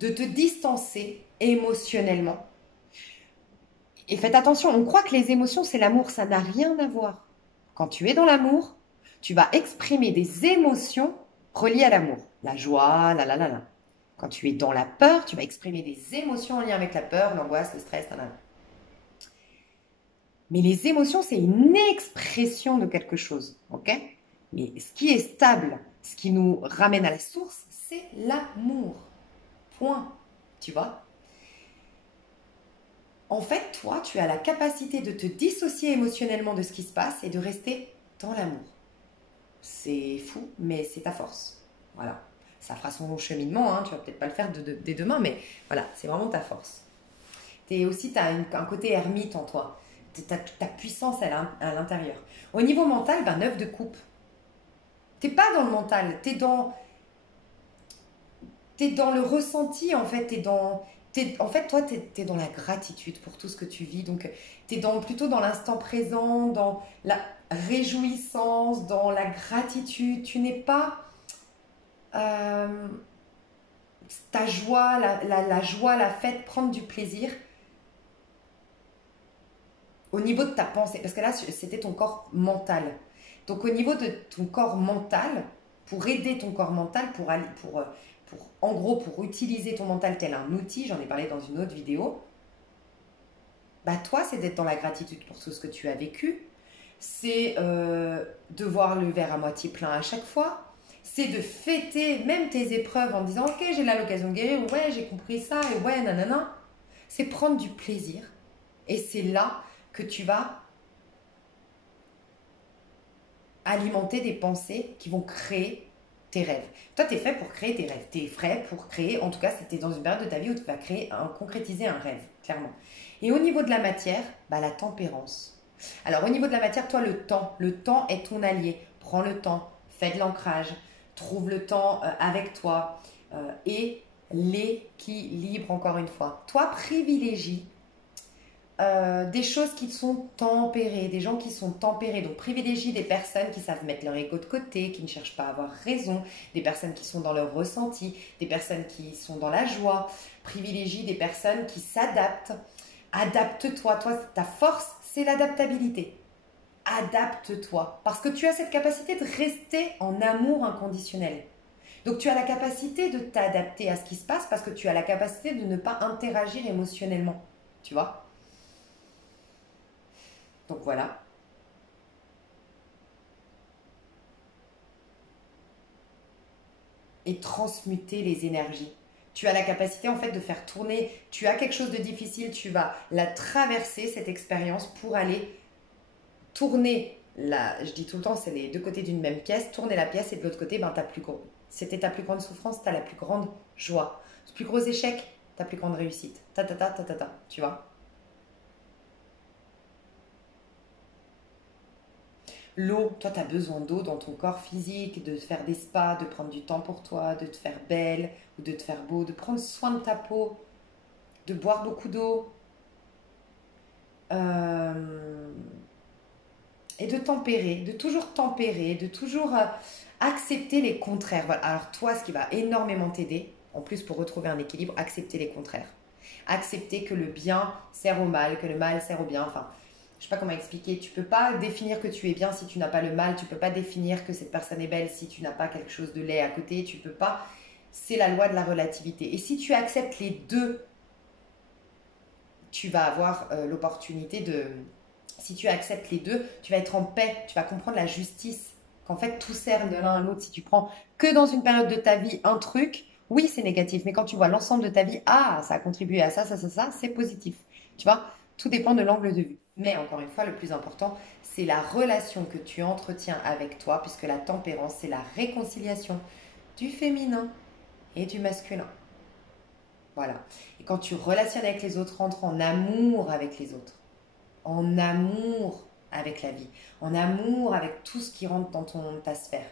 de te distancer émotionnellement. Et faites attention, on croit que les émotions, c'est l'amour, ça n'a rien à voir. Quand tu es dans l'amour, tu vas exprimer des émotions reliées à l'amour. La joie, la. Quand tu es dans la peur, tu vas exprimer des émotions en lien avec la peur, l'angoisse, le stress, la. Mais les émotions, c'est une expression de quelque chose, ok? Mais ce qui est stable, ce qui nous ramène à la source, c'est l'amour. Point. Tu vois? En fait, toi, tu as la capacité de te dissocier émotionnellement de ce qui se passe et de rester dans l'amour. C'est fou, mais c'est ta force. Voilà. Ça fera son cheminement, hein. Tu vas peut-être pas le faire dès demain, mais voilà, c'est vraiment ta force. Tu as un côté ermite en toi. Ta puissance à l'intérieur. Au niveau mental, ben, 9 de coupe. T'es pas dans le mental, t'es dans le ressenti, en fait. En fait, toi, t'es dans la gratitude pour tout ce que tu vis. Donc, plutôt dans l'instant présent, dans la réjouissance, dans la gratitude. Tu n'es pas euh, ta joie, la joie, la fête, prendre du plaisir au niveau de ta pensée. Parce que là, c'était ton corps mental. Donc, au niveau de ton corps mental, pour aider ton corps mental, en gros, pour utiliser ton mental tel un outil, j'en ai parlé dans une autre vidéo, bah toi, c'est d'être dans la gratitude pour tout ce que tu as vécu. C'est de voir le verre à moitié plein à chaque fois. C'est de fêter même tes épreuves en disant ok, j'ai là l'occasion de guérir, ouais, j'ai compris ça, et ouais, nanana. C'est prendre du plaisir. Et c'est là que tu vas alimenter des pensées qui vont créer tes rêves. Toi, tu es fait pour créer tes rêves. Tu es prêt pour créer, en tout cas, c'était dans une période de ta vie où tu vas concrétiser un rêve, clairement. Et au niveau de la matière, bah, la tempérance. Alors, au niveau de la matière, toi, le temps est ton allié. Prends le temps, fais de l'ancrage, trouve le temps avec toi et l'équilibre, encore une fois. Toi, privilégie des choses qui sont tempérées, des gens qui sont tempérés. Donc privilégie des personnes qui savent mettre leur ego de côté, qui ne cherchent pas à avoir raison, des personnes qui sont dans leur ressenti, des personnes qui sont dans la joie. Privilégie des personnes qui s'adaptent. Adapte-toi. Toi, ta force, c'est l'adaptabilité. Adapte-toi. Parce que tu as cette capacité de rester en amour inconditionnel. Donc tu as la capacité de t'adapter à ce qui se passe parce que tu as la capacité de ne pas interagir émotionnellement. Tu vois? Donc voilà. Et transmuter les énergies. Tu as la capacité en fait de faire tourner, tu as quelque chose de difficile, tu vas la traverser cette expérience pour aller tourner je dis tout le temps, c'est les deux côtés d'une même pièce, tourner la pièce et de l'autre côté, ben, c'était ta plus grande souffrance, tu as la plus grande joie. Le plus gros échec, ta plus grande réussite. Tu vois. L'eau, toi, tu as besoin d'eau dans ton corps physique, de faire des spas, de prendre du temps pour toi, de te faire belle ou de te faire beau, de prendre soin de ta peau, de boire beaucoup d'eau. euh, et de tempérer, de toujours tempérer, de toujours accepter les contraires. Voilà. Alors toi, ce qui va énormément t'aider, en plus pour retrouver un équilibre, accepter les contraires. Accepter que le bien sert au mal, que le mal sert au bien. Enfin, je sais pas comment expliquer. Tu peux pas définir que tu es bien si tu n'as pas le mal. Tu peux pas définir que cette personne est belle si tu n'as pas quelque chose de laid à côté. Tu peux pas. C'est la loi de la relativité. Et si tu acceptes les deux, tu vas avoir l'opportunité de, si tu acceptes les deux, tu vas être en paix, tu vas comprendre la justice, qu'en fait tout sert de l'un à l'autre. Si tu prends que dans une période de ta vie un truc, oui c'est négatif, mais quand tu vois l'ensemble de ta vie, ah ça a contribué à ça, c'est positif. Tu vois, tout dépend de l'angle de vue. Mais encore une fois, le plus important, c'est la relation que tu entretiens avec toi, puisque la tempérance, c'est la réconciliation du féminin et du masculin. Voilà. Et quand tu relationnes avec les autres, rentre en amour avec les autres, en amour avec la vie, en amour avec tout ce qui rentre dans ta sphère.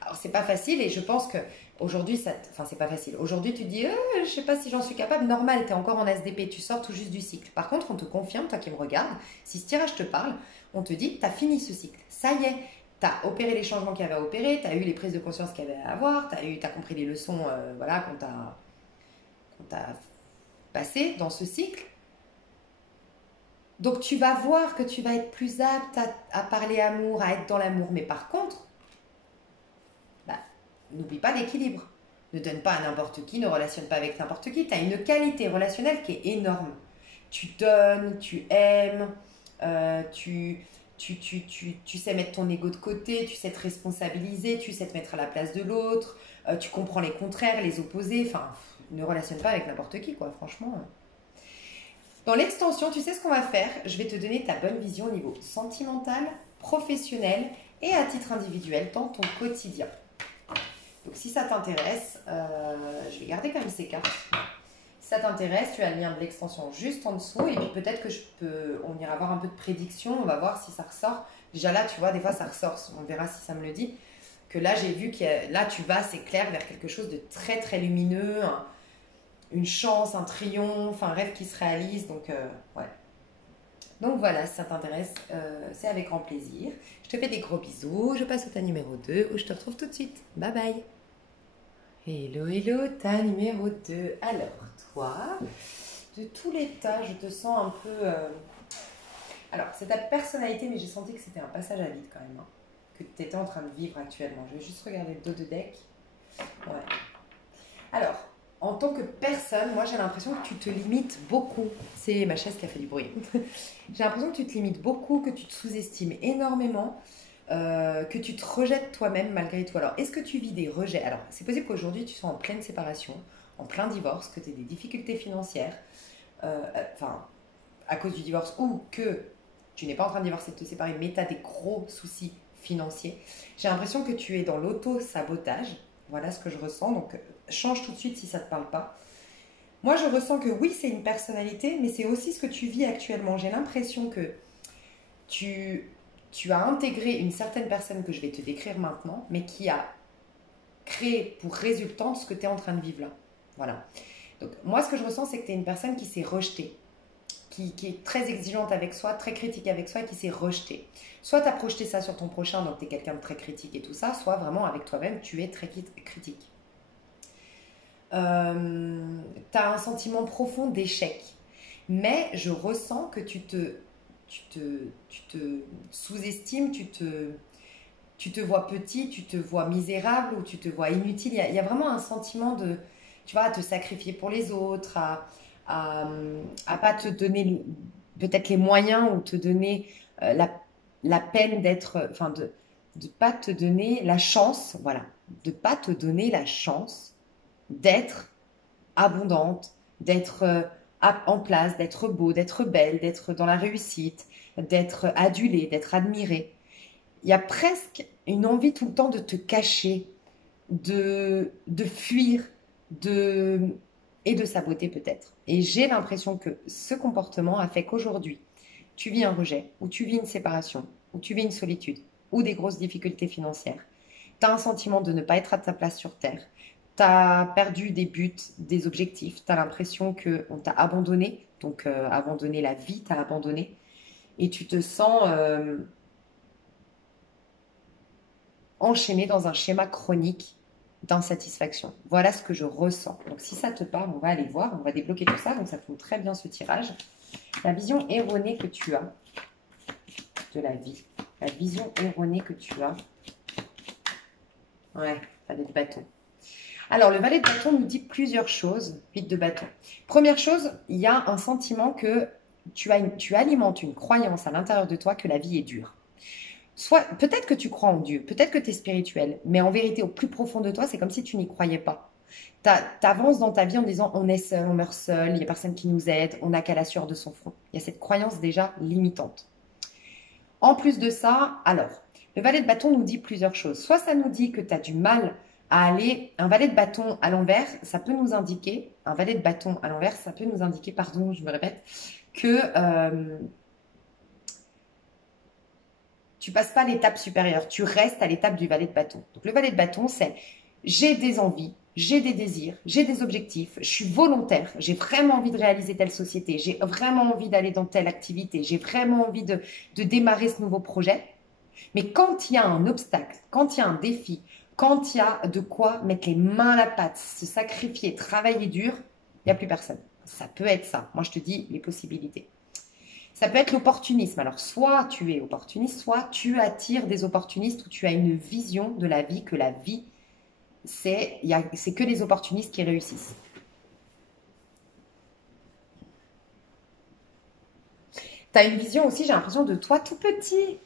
Alors c'est pas facile et je pense que aujourd'hui enfin c'est pas facile. Aujourd'hui tu te dis je sais pas si j'en suis capable. Normal, tu es encore en SDP, tu sors tout juste du cycle. Par contre on te confirme, toi qui me regardes, si ce tirage te parle, on te dit tu as fini ce cycle. Ça y est, tu as opéré les changements qu'il y avait à opérer, tu as eu les prises de conscience qu'il y avait à avoir, t'as compris les leçons voilà qu'on t'a passées dans ce cycle. Donc tu vas voir que tu vas être plus apte à parler amour, à être dans l'amour. Mais par contre, bah, n'oublie pas l'équilibre. Ne donne pas à n'importe qui, ne relationne pas avec n'importe qui. Tu as une qualité relationnelle qui est énorme. Tu donnes, tu aimes, tu sais mettre ton ego de côté, tu sais te responsabiliser, tu sais te mettre à la place de l'autre, tu comprends les contraires, les opposés. Enfin, ne relationne pas avec n'importe qui, quoi, franchement. Dans l'extension, tu sais ce qu'on va faire? Je vais te donner ta bonne vision au niveau sentimental, professionnel et à titre individuel dans ton quotidien. Donc si ça t'intéresse, je vais garder quand même ces cartes. Si ça t'intéresse, tu as le lien de l'extension juste en dessous et puis peut-être que on ira voir un peu de prédiction, on va voir si ça ressort. Déjà là, tu vois, des fois ça ressort, on verra si ça me le dit. Que là, j'ai vu que là, tu vas, c'est clair, vers quelque chose de très très lumineux, une chance, un triomphe, un rêve qui se réalise. Donc, ouais. Donc voilà, si ça t'intéresse, c'est avec grand plaisir. Je te fais des gros bisous. Je passe au tas numéro 2 où je te retrouve tout de suite. Bye bye. Hello, hello, tas numéro 2. Alors, toi, de tous les tas, je te sens un peu... Alors, c'est ta personnalité, mais j'ai senti que c'était un passage à vide quand même. Hein, que tu étais en train de vivre actuellement. Je vais juste regarder le dos de deck. Ouais. Alors, en tant que personne, moi j'ai l'impression que tu te limites beaucoup. C'est ma chaise qui a fait du bruit. J'ai l'impression que tu te limites beaucoup, que tu te sous-estimes énormément, que tu te rejettes toi-même malgré tout. Alors, est-ce que tu vis des rejets? Alors, c'est possible qu'aujourd'hui tu sois en pleine séparation, en plein divorce, que tu aies des difficultés financières, enfin, à cause du divorce, ou que tu n'es pas en train de divorcer, de te séparer, mais tu as des gros soucis financiers. J'ai l'impression que tu es dans l'auto-sabotage. Voilà ce que je ressens. Donc, change tout de suite si ça ne te parle pas. Moi, je ressens que oui, c'est une personnalité, mais c'est aussi ce que tu vis actuellement. J'ai l'impression que tu as intégré une certaine personne que je vais te décrire maintenant, mais qui a créé pour résultante ce que tu es en train de vivre là. Voilà. Donc, moi, ce que je ressens, c'est que tu es une personne qui s'est rejetée, qui est très exigeante avec soi, très critique avec soi et qui s'est rejetée. Soit tu as projeté ça sur ton prochain, donc tu es quelqu'un de très critique et tout ça, soit vraiment avec toi-même, tu es très critique. Tu as un sentiment profond d'échec. Mais je ressens que tu te sous-estimes, tu te vois petit, tu te vois misérable ou tu te vois inutile. Il y a vraiment un sentiment de, tu vois, à te sacrifier pour les autres, à pas te donner peut-être les moyens ou te donner la peine d'être, enfin de pas te donner la chance, voilà, de pas te donner la chance d'être abondante, d'être en place, d'être beau, d'être belle, d'être dans la réussite, d'être adulé, d'être admiré. Il y a presque une envie tout le temps de te cacher, de fuir, et de saboter peut-être. Et j'ai l'impression que ce comportement a fait qu'aujourd'hui, tu vis un rejet, ou tu vis une séparation, ou tu vis une solitude, ou des grosses difficultés financières. Tu as un sentiment de ne pas être à ta place sur Terre. Tu as perdu des buts, des objectifs. Tu as l'impression qu'on t'a abandonné, donc abandonné la vie, tu as abandonné. et tu te sens enchaîné dans un schéma chronique d'insatisfaction. Voilà ce que je ressens. Donc si ça te parle, on va aller voir, on va débloquer tout ça. Donc ça tombe très bien ce tirage. La vision erronée que tu as de la vie. La vision erronée que tu as. Ouais, valet de bâton. Alors, le valet de bâton nous dit plusieurs choses. 8 de bâton. Première chose, il y a un sentiment que tu alimentes une croyance à l'intérieur de toi que la vie est dure. Soit, peut-être que tu crois en Dieu, peut-être que tu es spirituel, mais en vérité, au plus profond de toi, c'est comme si tu n'y croyais pas. Tu avances dans ta vie en disant on est seul, on meurt seul, il n'y a personne qui nous aide, on n'a qu'à la sueur de son front. Il y a cette croyance déjà limitante. En plus de ça, alors, le valet de bâton nous dit plusieurs choses. Soit ça nous dit que tu as du mal à aller, un valet de bâton à l'envers, ça peut nous indiquer, un valet de bâton à l'envers, ça peut nous indiquer, pardon, je me répète, que tu passes pas l'étape supérieure, tu restes à l'étape du valet de bâton. Donc le valet de bâton, c'est j'ai des envies, j'ai des désirs, j'ai des objectifs, je suis volontaire, j'ai vraiment envie de réaliser telle société, j'ai vraiment envie d'aller dans telle activité, j'ai vraiment envie de démarrer ce nouveau projet. Mais quand il y a un obstacle, quand il y a un défi, quand il y a de quoi mettre les mains à la pâte, se sacrifier, travailler dur, il n'y a plus personne. Ça peut être ça. Moi, je te dis les possibilités. Ça peut être l'opportunisme. Alors, soit tu es opportuniste, soit tu attires des opportunistes ou tu as une vision de la vie que la vie, c'est que les opportunistes qui réussissent. Tu as une vision aussi, j'ai l'impression, de toi tout petit.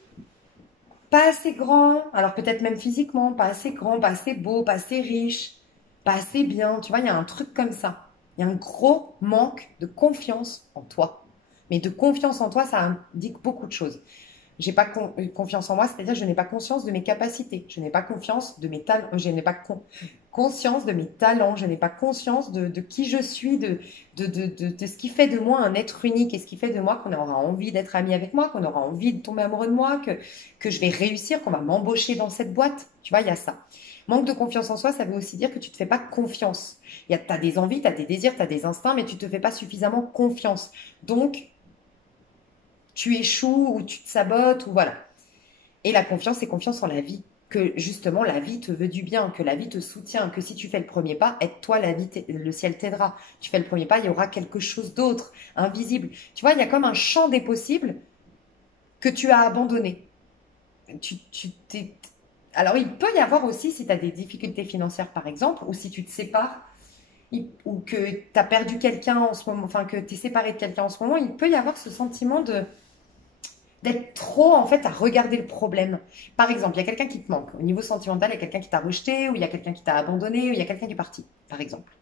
Pas assez grand, alors peut-être même physiquement, pas assez grand, pas assez beau, pas assez riche, pas assez bien. Tu vois, il y a un truc comme ça. Il y a un gros manque de confiance en toi. Mais de confiance en toi, ça indique beaucoup de choses. J'ai pas confiance en moi, c'est-à-dire que je n'ai pas conscience de mes capacités, je n'ai pas confiance de mes talents, je n'ai pas conscience de mes talents, je n'ai pas conscience de qui je suis, de ce qui fait de moi un être unique et ce qui fait de moi qu'on aura envie d'être ami avec moi, qu'on aura envie de tomber amoureux de moi, que je vais réussir, qu'on va m'embaucher dans cette boîte. Tu vois, il y a ça. Manque de confiance en soi, ça veut aussi dire que tu ne te fais pas confiance. Tu as des envies, tu as des désirs, tu as des instincts, mais tu ne te fais pas suffisamment confiance. Donc, tu échoues ou tu te sabotes ou voilà. Et la confiance, c'est confiance en la vie. Que justement, la vie te veut du bien, que la vie te soutient, que si tu fais le premier pas, aide-toi, la vie, le ciel t'aidera. Tu fais le premier pas, il y aura quelque chose d'autre, invisible. Tu vois, il y a comme un champ des possibles que tu as abandonné. Alors, il peut y avoir aussi, si tu as des difficultés financières, par exemple, ou si tu te sépares, ou que tu as perdu quelqu'un en ce moment, enfin, que tu es séparé de quelqu'un en ce moment, il peut y avoir ce sentiment d'être trop en fait à regarder le problème. Par exemple, il y a quelqu'un qui te manque. Au niveau sentimental, il y a quelqu'un qui t'a rejeté, ou il y a quelqu'un qui t'a abandonné, ou il y a quelqu'un qui est parti, par exemple.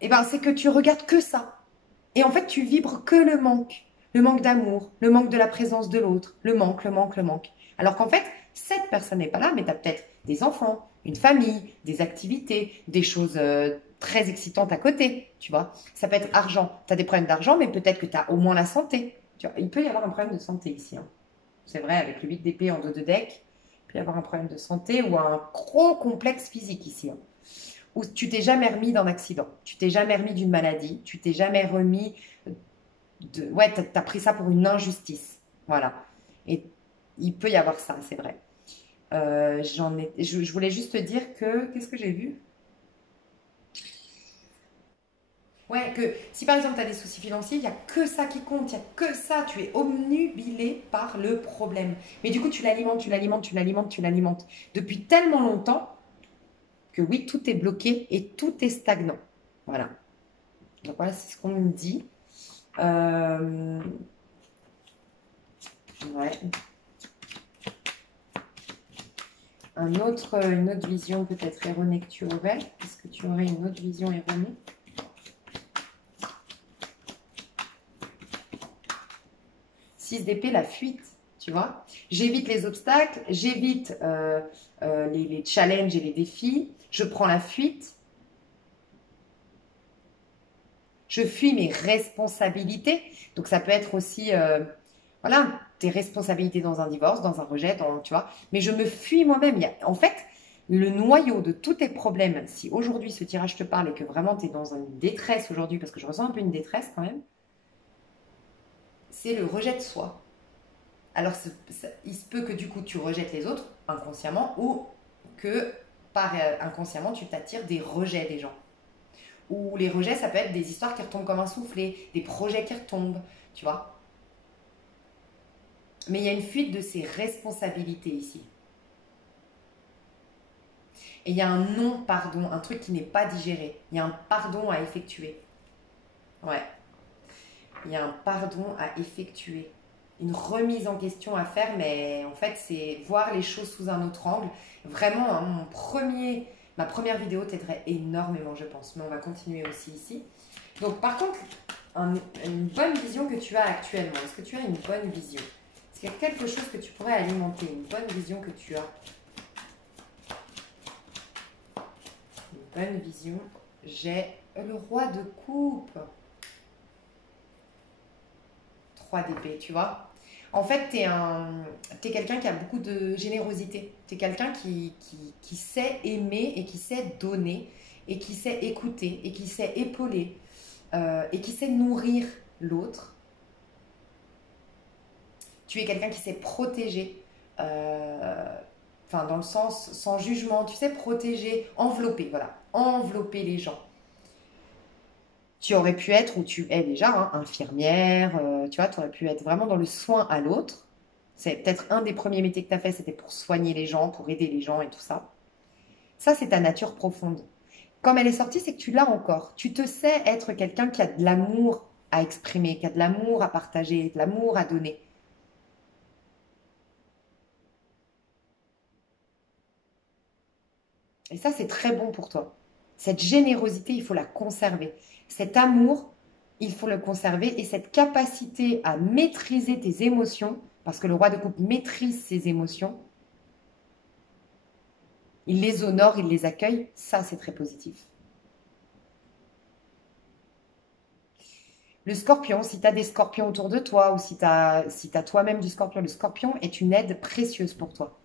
Et ben, c'est que tu regardes que ça. Et en fait, tu vibres que le manque. Le manque d'amour, le manque de la présence de l'autre, le manque, le manque, le manque. Alors qu'en fait, cette personne n'est pas là, mais tu as peut-être des enfants, une famille, des activités, des choses très excitantes à côté, tu vois. Ça peut être argent. Tu as des problèmes d'argent, mais peut-être que tu as au moins la santé. Tu vois, il peut y avoir un problème de santé ici, hein. C'est vrai, avec le 8 d'épée en dos de deck, il peut y avoir un problème de santé ou un gros complexe physique ici, hein. Ou tu t'es jamais remis d'un accident, tu t'es jamais remis d'une maladie, tu t'es jamais remis de... Ouais, t'as pris ça pour une injustice. Voilà. Et il peut y avoir ça, c'est vrai. Je voulais juste te dire que... Qu'est-ce que j'ai vu? Ouais, que si par exemple tu as des soucis financiers, il n'y a que ça qui compte, il n'y a que ça, tu es omnubilé par le problème. Mais du coup, tu l'alimentes, tu l'alimentes, tu l'alimentes, tu l'alimentes depuis tellement longtemps que oui, tout est bloqué et tout est stagnant. Voilà. Donc voilà, c'est ce qu'on nous dit. Ouais. Une autre vision peut-être erronée que tu aurais. Est-ce que tu aurais une autre vision erronée? Six d'épée, la fuite, tu vois. J'évite les obstacles, j'évite les challenges et les défis. Je prends la fuite. Je fuis mes responsabilités. Donc ça peut être aussi, voilà, tes responsabilités dans un divorce, dans un rejet, tu vois. Mais je me fuis moi-même. En fait, le noyau de tous tes problèmes, si aujourd'hui ce tirage te parle et que vraiment tu es dans une détresse aujourd'hui, parce que je ressens un peu une détresse quand même, c'est le rejet de soi. Alors, il se peut que du coup, tu rejettes les autres inconsciemment ou que par inconsciemment, tu t'attires des rejets des gens. Ou les rejets, ça peut être des histoires qui retombent comme un soufflet, des projets qui retombent, tu vois. Mais il y a une fuite de ses responsabilités ici. Et il y a un non-pardon, un truc qui n'est pas digéré. Il y a un pardon à effectuer. Ouais, il y a un pardon à effectuer. Une remise en question à faire, mais en fait, c'est voir les choses sous un autre angle. Vraiment, hein, ma première vidéo t'aiderait énormément, je pense. Mais on va continuer aussi ici. Donc, par contre, une bonne vision que tu as actuellement. Est-ce que tu as une bonne vision? Est-ce qu'il y a quelque chose que tu pourrais alimenter? Une bonne vision que tu as? Une bonne vision. J'ai le roi de coupe. 3 d'épée, tu vois. En fait, t'es quelqu'un qui a beaucoup de générosité. T'es quelqu'un qui sait aimer et qui sait donner et qui sait écouter et qui sait épauler et qui sait nourrir l'autre. Tu es quelqu'un qui sait protéger, enfin dans le sens sans jugement, tu sais protéger, envelopper, voilà, envelopper les gens. Tu aurais pu être, ou tu es déjà, hein, infirmière, tu vois, tu aurais pu être vraiment dans le soin à l'autre. C'est peut-être un des premiers métiers que tu as fait, c'était pour soigner les gens, pour aider les gens et tout ça. Ça, c'est ta nature profonde. Comme elle est sortie, c'est que tu l'as encore. Tu te sais être quelqu'un qui a de l'amour à exprimer, qui a de l'amour à partager, de l'amour à donner. Et ça, c'est très bon pour toi. Cette générosité, il faut la conserver. Cet amour, il faut le conserver. Et cette capacité à maîtriser tes émotions, parce que le roi de coupe maîtrise ses émotions, il les honore, il les accueille, ça, c'est très positif. Le scorpion, si tu as des scorpions autour de toi ou si tu as toi-même du scorpion, le scorpion est une aide précieuse pour toi.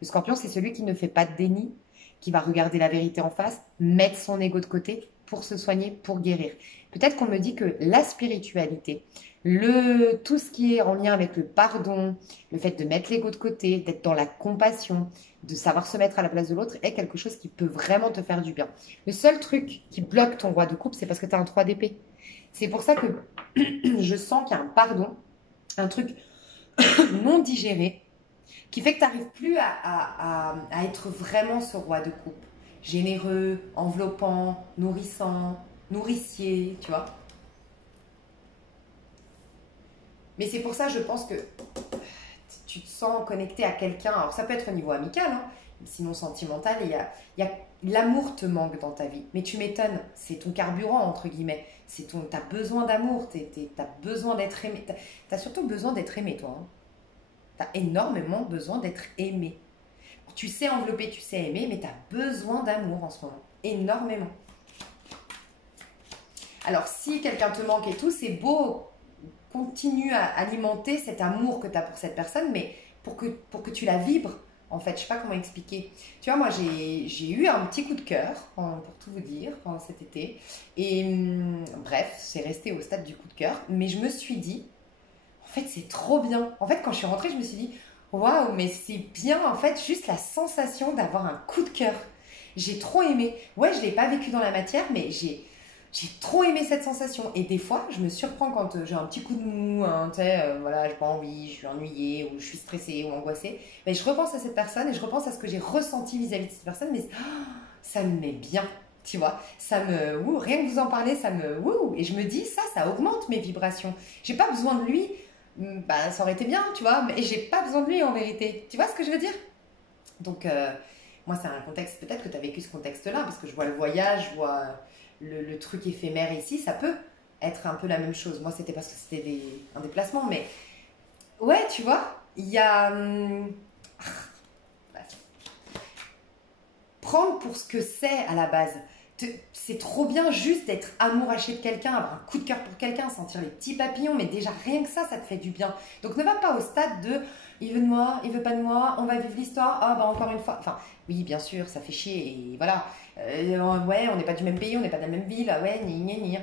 Le scorpion, c'est celui qui ne fait pas de déni, qui va regarder la vérité en face, mettre son ego de côté pour se soigner, pour guérir. Peut-être qu'on me dit que la spiritualité, tout ce qui est en lien avec le pardon, le fait de mettre l'ego de côté, d'être dans la compassion, de savoir se mettre à la place de l'autre, est quelque chose qui peut vraiment te faire du bien. Le seul truc qui bloque ton roi de coupe, c'est parce que tu as un 3 d'épée. C'est pour ça que je sens qu'il y a un pardon, un truc non digéré, qui fait que tu n'arrives plus à être vraiment ce roi de coupe. Généreux, enveloppant, nourrissant, nourricier, tu vois. Mais c'est pour ça, je pense que tu te sens connecté à quelqu'un. Alors, ça peut être au niveau amical, hein, sinon sentimental. L'amour te manque dans ta vie. Mais tu m'étonnes, c'est ton carburant, entre guillemets. T'as besoin d'amour, t'as besoin d'être aimé. T'as surtout besoin d'être aimé, toi. Hein. T'as énormément besoin d'être aimé. Tu sais envelopper, tu sais aimer, mais t'as besoin d'amour en ce moment. Énormément. Alors, si quelqu'un te manque et tout, c'est beau. Continue à alimenter cet amour que tu as pour cette personne, mais pour que tu la vibres, en fait. Je sais pas comment expliquer. Tu vois, moi, j'ai eu un petit coup de cœur, pour tout vous dire, pendant cet été. Et bref, c'est resté au stade du coup de cœur. Mais je me suis dit, en fait, c'est trop bien. En fait, quand je suis rentrée, je me suis dit, waouh, mais c'est bien, en fait, juste la sensation d'avoir un coup de cœur. J'ai trop aimé. Ouais, je ne l'ai pas vécu dans la matière, mais j'ai trop aimé cette sensation. Et des fois, je me surprends quand j'ai un petit coup de mou, hein, tu sais, voilà, j'ai pas envie, je suis ennuyée, ou je suis stressée, ou angoissée. Mais je repense à cette personne et je repense à ce que j'ai ressenti vis-à-vis de cette personne, mais ça me met bien, tu vois. Rien que vous en parler, et je me dis, ça augmente mes vibrations. J'ai pas besoin de lui, bah, ça aurait été bien, tu vois, mais j'ai pas besoin de lui en vérité. Tu vois ce que je veux dire? Donc, moi, c'est un contexte, peut-être que tu as vécu ce contexte-là, parce que je vois le voyage, je vois le truc éphémère ici, ça peut être un peu la même chose. Moi, c'était parce que c'était un déplacement, mais ouais, tu vois, il y a. Prendre pour ce que c'est à la base. C'est trop bien juste d'être amouraché de quelqu'un, avoir un coup de cœur pour quelqu'un, sentir les petits papillons, mais déjà rien que ça te fait du bien. Donc ne va pas au stade de il veut de moi, il veut pas de moi, on va vivre l'histoire, ah bah encore une fois. Enfin, oui, bien sûr, ça fait chier, et voilà. Ouais, on n'est pas du même pays, on n'est pas de la même ville, ah ouais, ni.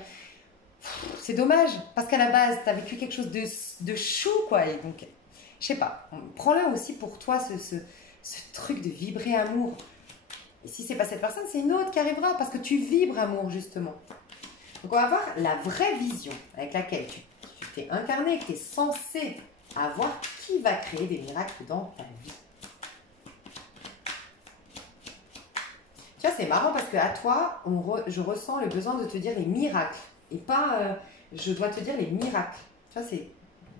C'est dommage, parce qu'à la base, tu as vécu quelque chose de chou, quoi. Et donc, je sais pas, prends-le aussi pour toi, ce truc de vibrer amour. Et si c'est pas cette personne, c'est une autre qui arrivera, parce que tu vibres amour, justement. Donc, on va voir la vraie vision avec laquelle tu t'es incarné, que tu es censé avoir, qui va créer des miracles dans ta vie. Tu vois, c'est marrant parce que à toi, je ressens le besoin de te dire les miracles. Et pas, je dois te dire les miracles. Tu vois, c'est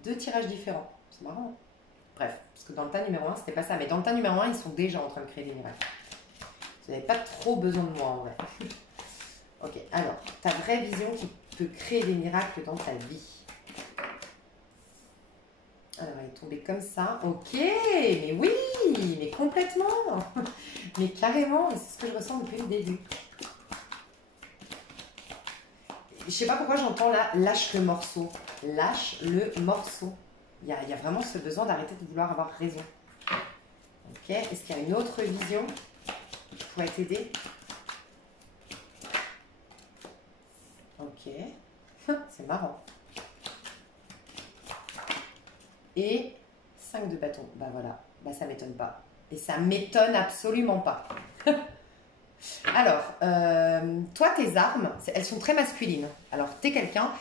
deux tirages différents. C'est marrant. Bref, parce que dans le tas numéro 1, c'était pas ça. Mais dans le tas numéro 1, ils sont déjà en train de créer des miracles. Vous n'avez pas trop besoin de moi, en vrai. Ok, alors, ta vraie vision qui peut créer des miracles dans ta vie. Alors, elle est tombée comme ça. Ok, mais oui, mais complètement. Mais carrément, c'est ce que je ressens depuis le début. Je sais pas pourquoi j'entends là, lâche le morceau. Lâche le morceau. Il y a vraiment ce besoin d'arrêter de vouloir avoir raison. Ok, est-ce qu'il y a une autre vision qui pourrait t'aider? Ok, c'est marrant. Et 5 de bâton. Bah voilà, bah ça m'étonne pas. Et ça m'étonne absolument pas. Alors, toi, tes armes, elles sont très masculines. Alors, t'es quelqu'un,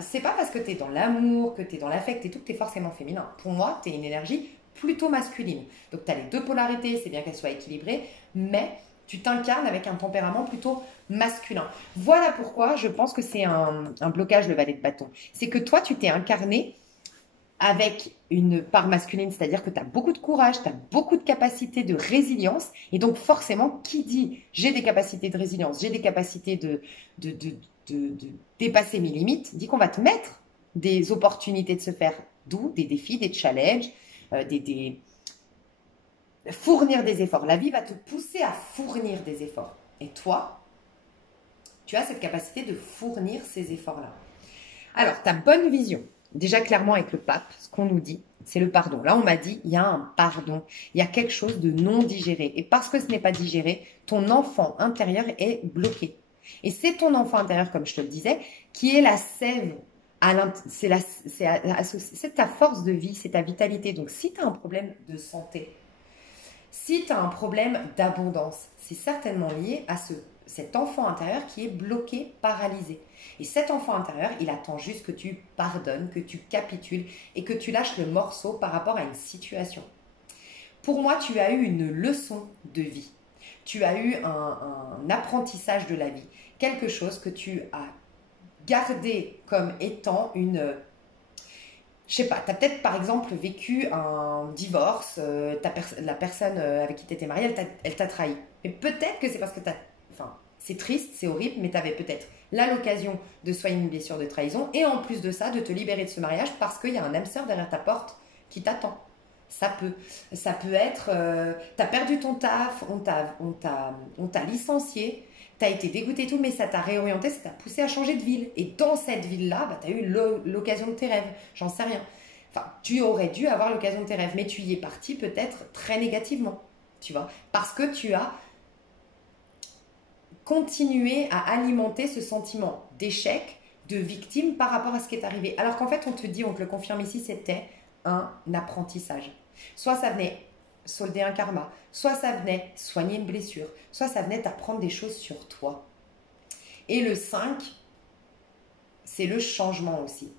c'est pas parce que t'es dans l'amour, que t'es dans l'affect et tout, que t'es forcément féminin. Pour moi, t'es une énergie plutôt masculine. Donc, t'as les deux polarités, c'est bien qu'elles soient équilibrées, mais tu t'incarnes avec un tempérament plutôt masculin. Voilà pourquoi je pense que c'est un blocage, le valet de bâton. C'est que toi, tu t'es incarné avec une part masculine, c'est-à-dire que tu as beaucoup de courage, tu as beaucoup de capacités de résilience, et donc forcément, qui dit j'ai des capacités de résilience, j'ai des capacités de dépasser mes limites, dit qu'on va te mettre des opportunités de se faire, d'où des défis, des challenges, fournir des efforts. La vie va te pousser à fournir des efforts. Et toi, tu as cette capacité de fournir ces efforts-là. Alors, ta bonne vision. Déjà, clairement, avec le pape, ce qu'on nous dit, c'est le pardon. Là, on m'a dit, il y a un pardon. Il y a quelque chose de non digéré. Et parce que ce n'est pas digéré, ton enfant intérieur est bloqué. Et c'est ton enfant intérieur, comme je te le disais, qui est la sève. C'est ta force de vie, c'est ta vitalité. Donc, si tu as un problème de santé, si tu as un problème d'abondance, c'est certainement lié à cet enfant intérieur qui est bloqué, paralysé. Et cet enfant intérieur, il attend juste que tu pardonnes, que tu capitules et que tu lâches le morceau par rapport à une situation. Pour moi, tu as eu une leçon de vie. Tu as eu un apprentissage de la vie. Quelque chose que tu as gardé comme étant une... Je sais pas, tu as peut-être par exemple vécu un divorce, la personne avec qui tu étais mariée, elle t'a trahi. Mais peut-être que c'est parce que tu as... Enfin, c'est triste, c'est horrible, mais tu avais peut-être là l'occasion de soigner une blessure de trahison et en plus de ça, de te libérer de ce mariage parce qu'il y a un âme sœur derrière ta porte qui t'attend. Ça peut être, tu as perdu ton taf, on t'a licencié, tu as été dégoûté et tout, mais ça t'a réorienté, ça t'a poussé à changer de ville. Et dans cette ville-là, bah, tu as eu l'occasion de tes rêves, j'en sais rien. Enfin, tu aurais dû avoir l'occasion de tes rêves, mais tu y es parti peut-être très négativement, tu vois, parce que tu as continué à alimenter ce sentiment d'échec, de victime par rapport à ce qui est arrivé. Alors qu'en fait, on te dit, on te le confirme ici, c'était un apprentissage. Soit ça venait solder un karma, soit ça venait soigner une blessure, soit ça venait t'apprendre des choses sur toi. Et le 5, c'est le changement aussi.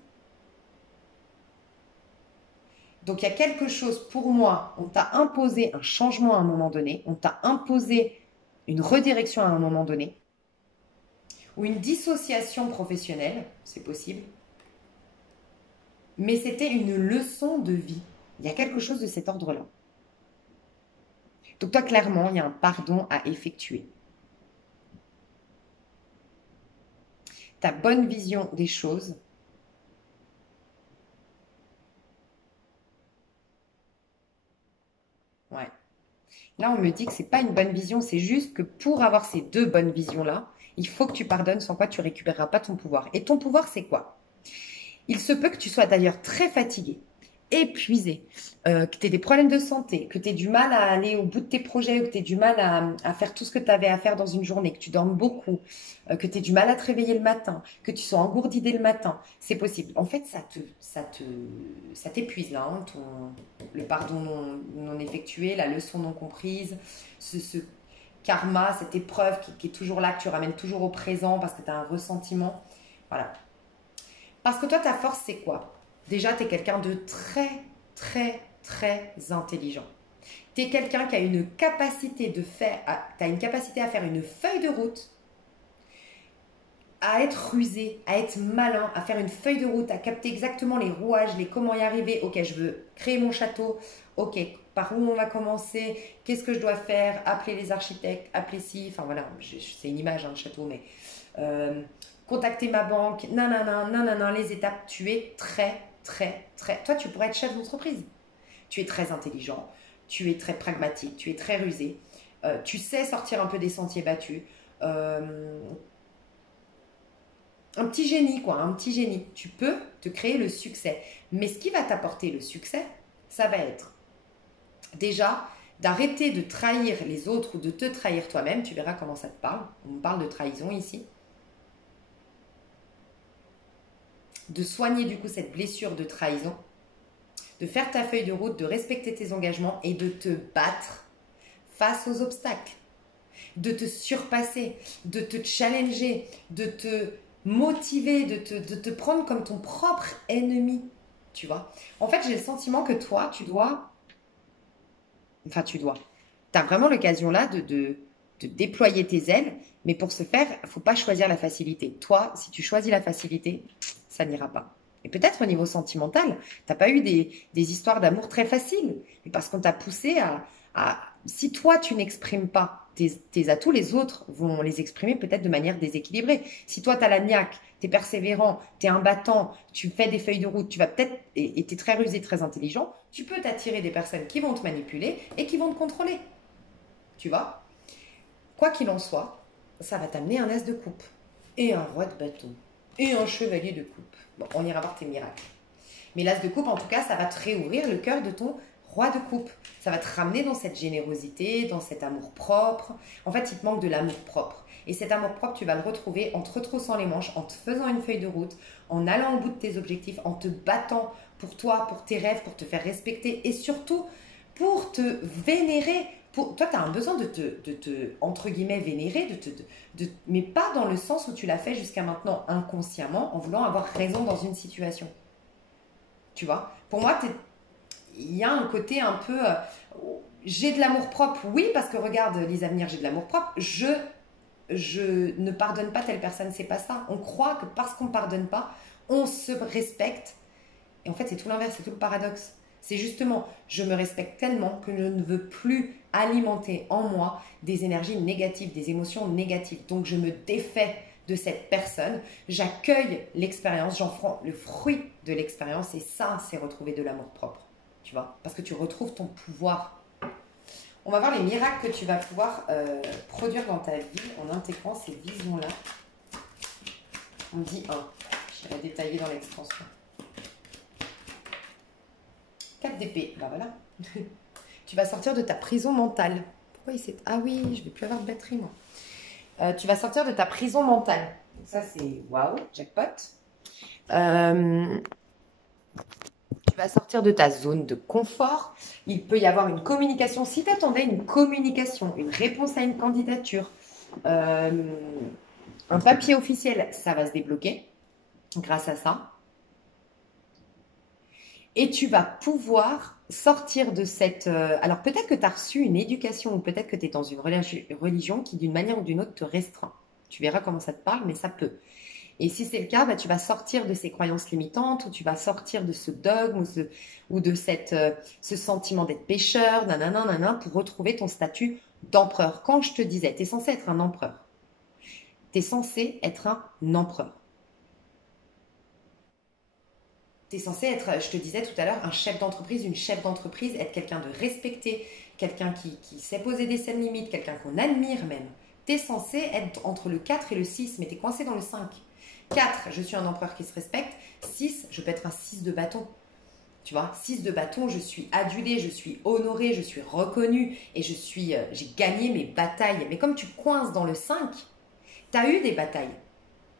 Donc il y a quelque chose pour moi, on t'a imposé un changement à un moment donné, on t'a imposé une redirection à un moment donné, ou une dissociation professionnelle, c'est possible, mais c'était une leçon de vie. Il y a quelque chose de cet ordre-là. Donc toi, clairement, il y a un pardon à effectuer. Ta bonne vision des choses, ouais. Là, on me dit que c'est pas une bonne vision, c'est juste que pour avoir ces deux bonnes visions-là, il faut que tu pardonnes, sans quoi tu récupéreras pas ton pouvoir. Et ton pouvoir, c'est quoi? Il se peut que tu sois d'ailleurs très fatigué, épuisé, que tu aies des problèmes de santé, que tu aies du mal à aller au bout de tes projets, que tu aies du mal à faire tout ce que tu avais à faire dans une journée, que tu dormes beaucoup, que tu aies du mal à te réveiller le matin, que tu sois engourdi dès le matin, c'est possible. En fait, ça t'épuise là, hein, le pardon non effectué, la leçon non comprise, ce karma, cette épreuve qui est toujours là, que tu ramènes toujours au présent parce que tu as un ressentiment. Voilà. Parce que toi, ta force, c'est quoi? Déjà, tu es quelqu'un de très, très, très intelligent. Tu es quelqu'un qui a une capacité de faire, t'as une capacité à faire une feuille de route, à être rusé, à être malin, à faire une feuille de route, à capter exactement les rouages, les comment y arriver. Ok, je veux créer mon château. Ok, par où on va commencer? Qu'est-ce que je dois faire? Appeler les architectes, appeler ci. Enfin voilà, c'est une image, hein, le château, mais euh, contacter ma banque. Nanana, nanana, les étapes. Tu es très, très, très. Toi, tu pourrais être chef d'entreprise. Tu es très intelligent, tu es très pragmatique, tu es très rusé. Tu sais sortir un peu des sentiers battus. Euh, un petit génie, quoi, un petit génie. Tu peux te créer le succès. Mais ce qui va t'apporter le succès, ça va être déjà d'arrêter de trahir les autres ou de te trahir toi-même. Tu verras comment ça te parle. On parle de trahison ici. De soigner du coup cette blessure de trahison. De faire ta feuille de route, de respecter tes engagements et de te battre face aux obstacles. De te surpasser, de te challenger, de te motiver, de te prendre comme ton propre ennemi, tu vois. En fait, j'ai le sentiment que toi, tu as vraiment l'occasion là de déployer tes ailes, mais pour ce faire, il ne faut pas choisir la facilité. Toi, si tu choisis la facilité, ça n'ira pas. Et peut-être au niveau sentimental, tu n'as pas eu des histoires d'amour très faciles, mais parce qu'on t'a poussé si toi, tu n'exprimes pas tes atouts, les autres vont les exprimer peut-être de manière déséquilibrée. Si toi, tu as la niaque, tu es persévérant, tu es un battant, tu fais des feuilles de route, tu vas peut-être, et tu es très rusé, très intelligent, tu peux t'attirer des personnes qui vont te manipuler et qui vont te contrôler. Tu vois? Quoi qu'il en soit, ça va t'amener un as de coupe, et un roi de bâton, et un chevalier de coupe. Bon, on ira voir tes miracles. Mais l'as de coupe, en tout cas, ça va te réouvrir le cœur de ton roi de coupe. Ça va te ramener dans cette générosité, dans cet amour propre. En fait, il te manque de l'amour propre. Et cet amour propre, tu vas le retrouver en te retroussant les manches, en te faisant une feuille de route, en allant au bout de tes objectifs, en te battant pour toi, pour tes rêves, pour te faire respecter et surtout pour te vénérer. Toi, tu as un besoin de te, entre guillemets, vénérer, mais pas dans le sens où tu l'as fait jusqu'à maintenant inconsciemment, en voulant avoir raison dans une situation. Tu vois? Pour moi, il y a un côté un peu. J'ai de l'amour propre, oui, parce que regarde, Lisa Venir, j'ai de l'amour propre. Je ne pardonne pas telle personne, c'est pas ça. On croit que parce qu'on ne pardonne pas, on se respecte. Et en fait, c'est tout l'inverse, c'est tout le paradoxe. C'est justement, je me respecte tellement que je ne veux plus alimenter en moi des énergies négatives, des émotions négatives. Donc, je me défais de cette personne, j'accueille l'expérience, j'en prends le fruit de l'expérience et ça, c'est retrouver de l'amour propre. Tu vois? Parce que tu retrouves ton pouvoir. On va voir les miracles que tu vas pouvoir produire dans ta vie en intégrant ces visions-là. On dit 1. J'irai détailler dans l'extension. 4 d'épée, bah voilà. Tu vas sortir de ta prison mentale. Pourquoi il s'est... Ah oui, je vais plus avoir de batterie, moi. Tu vas sortir de ta prison mentale. Donc ça, c'est waouh, jackpot. Tu vas sortir de ta zone de confort. Il peut y avoir une communication. Si tu attendais une communication, une réponse à une candidature, un papier officiel, ça va se débloquer grâce à ça. Et tu vas pouvoir sortir de cette... alors peut-être que tu as reçu une éducation ou peut-être que tu es dans une religion qui d'une manière ou d'une autre te restreint. Tu verras comment ça te parle, mais ça peut. Et si c'est le cas, bah, tu vas sortir de ces croyances limitantes ou tu vas sortir de ce dogme ou de ce sentiment d'être pécheur, nanana, nanana, pour retrouver ton statut d'empereur. Quand je te disais, tu es censé être un empereur. Tu es censé être un empereur. Tu es censé être, je te disais tout à l'heure, un chef d'entreprise, une chef d'entreprise, être quelqu'un de respecté, quelqu'un qui sait poser des scènes limites, quelqu'un qu'on admire même. Tu es censé être entre le 4 et le 6, mais tu es coincé dans le 5. 4, je suis un empereur qui se respecte. 6, je peux être un 6 de bâton. Tu vois, 6 de bâton, je suis adulée, je suis honorée, je suis reconnue et j'ai gagné mes batailles. Mais comme tu coinces dans le 5, tu as eu des batailles.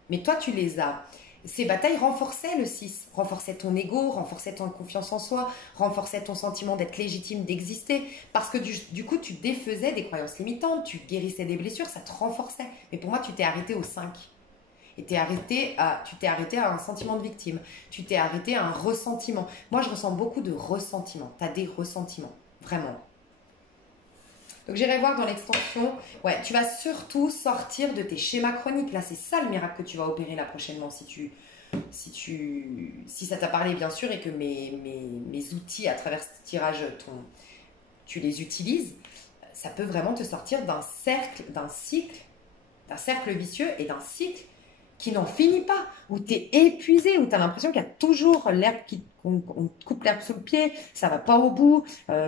Mais toi, tu les as. Ces batailles renforçaient le 6, renforçaient ton ego, renforçaient ton confiance en soi, renforçaient ton sentiment d'être légitime, d'exister. Parce que du coup, tu défaisais des croyances limitantes, tu guérissais des blessures, ça te renforçait. Mais pour moi, tu t'es arrêté au 5. Et tu t'es arrêté à un sentiment de victime. Tu t'es arrêté à un ressentiment. Moi, je ressens beaucoup de ressentiments. Tu as des ressentiments, vraiment. Donc j'irai voir dans l'extension. Ouais, tu vas surtout sortir de tes schémas chroniques. Là, c'est ça le miracle que tu vas opérer là prochainement si ça t'a parlé bien sûr et que mes outils à travers ce tirage, tu les utilises, ça peut vraiment te sortir d'un cercle vicieux et d'un cycle qui n'en finit pas, où tu es épuisé, où tu as l'impression qu'il y a toujours l'herbe on te coupe l'herbe sous le pied, ça va pas au bout,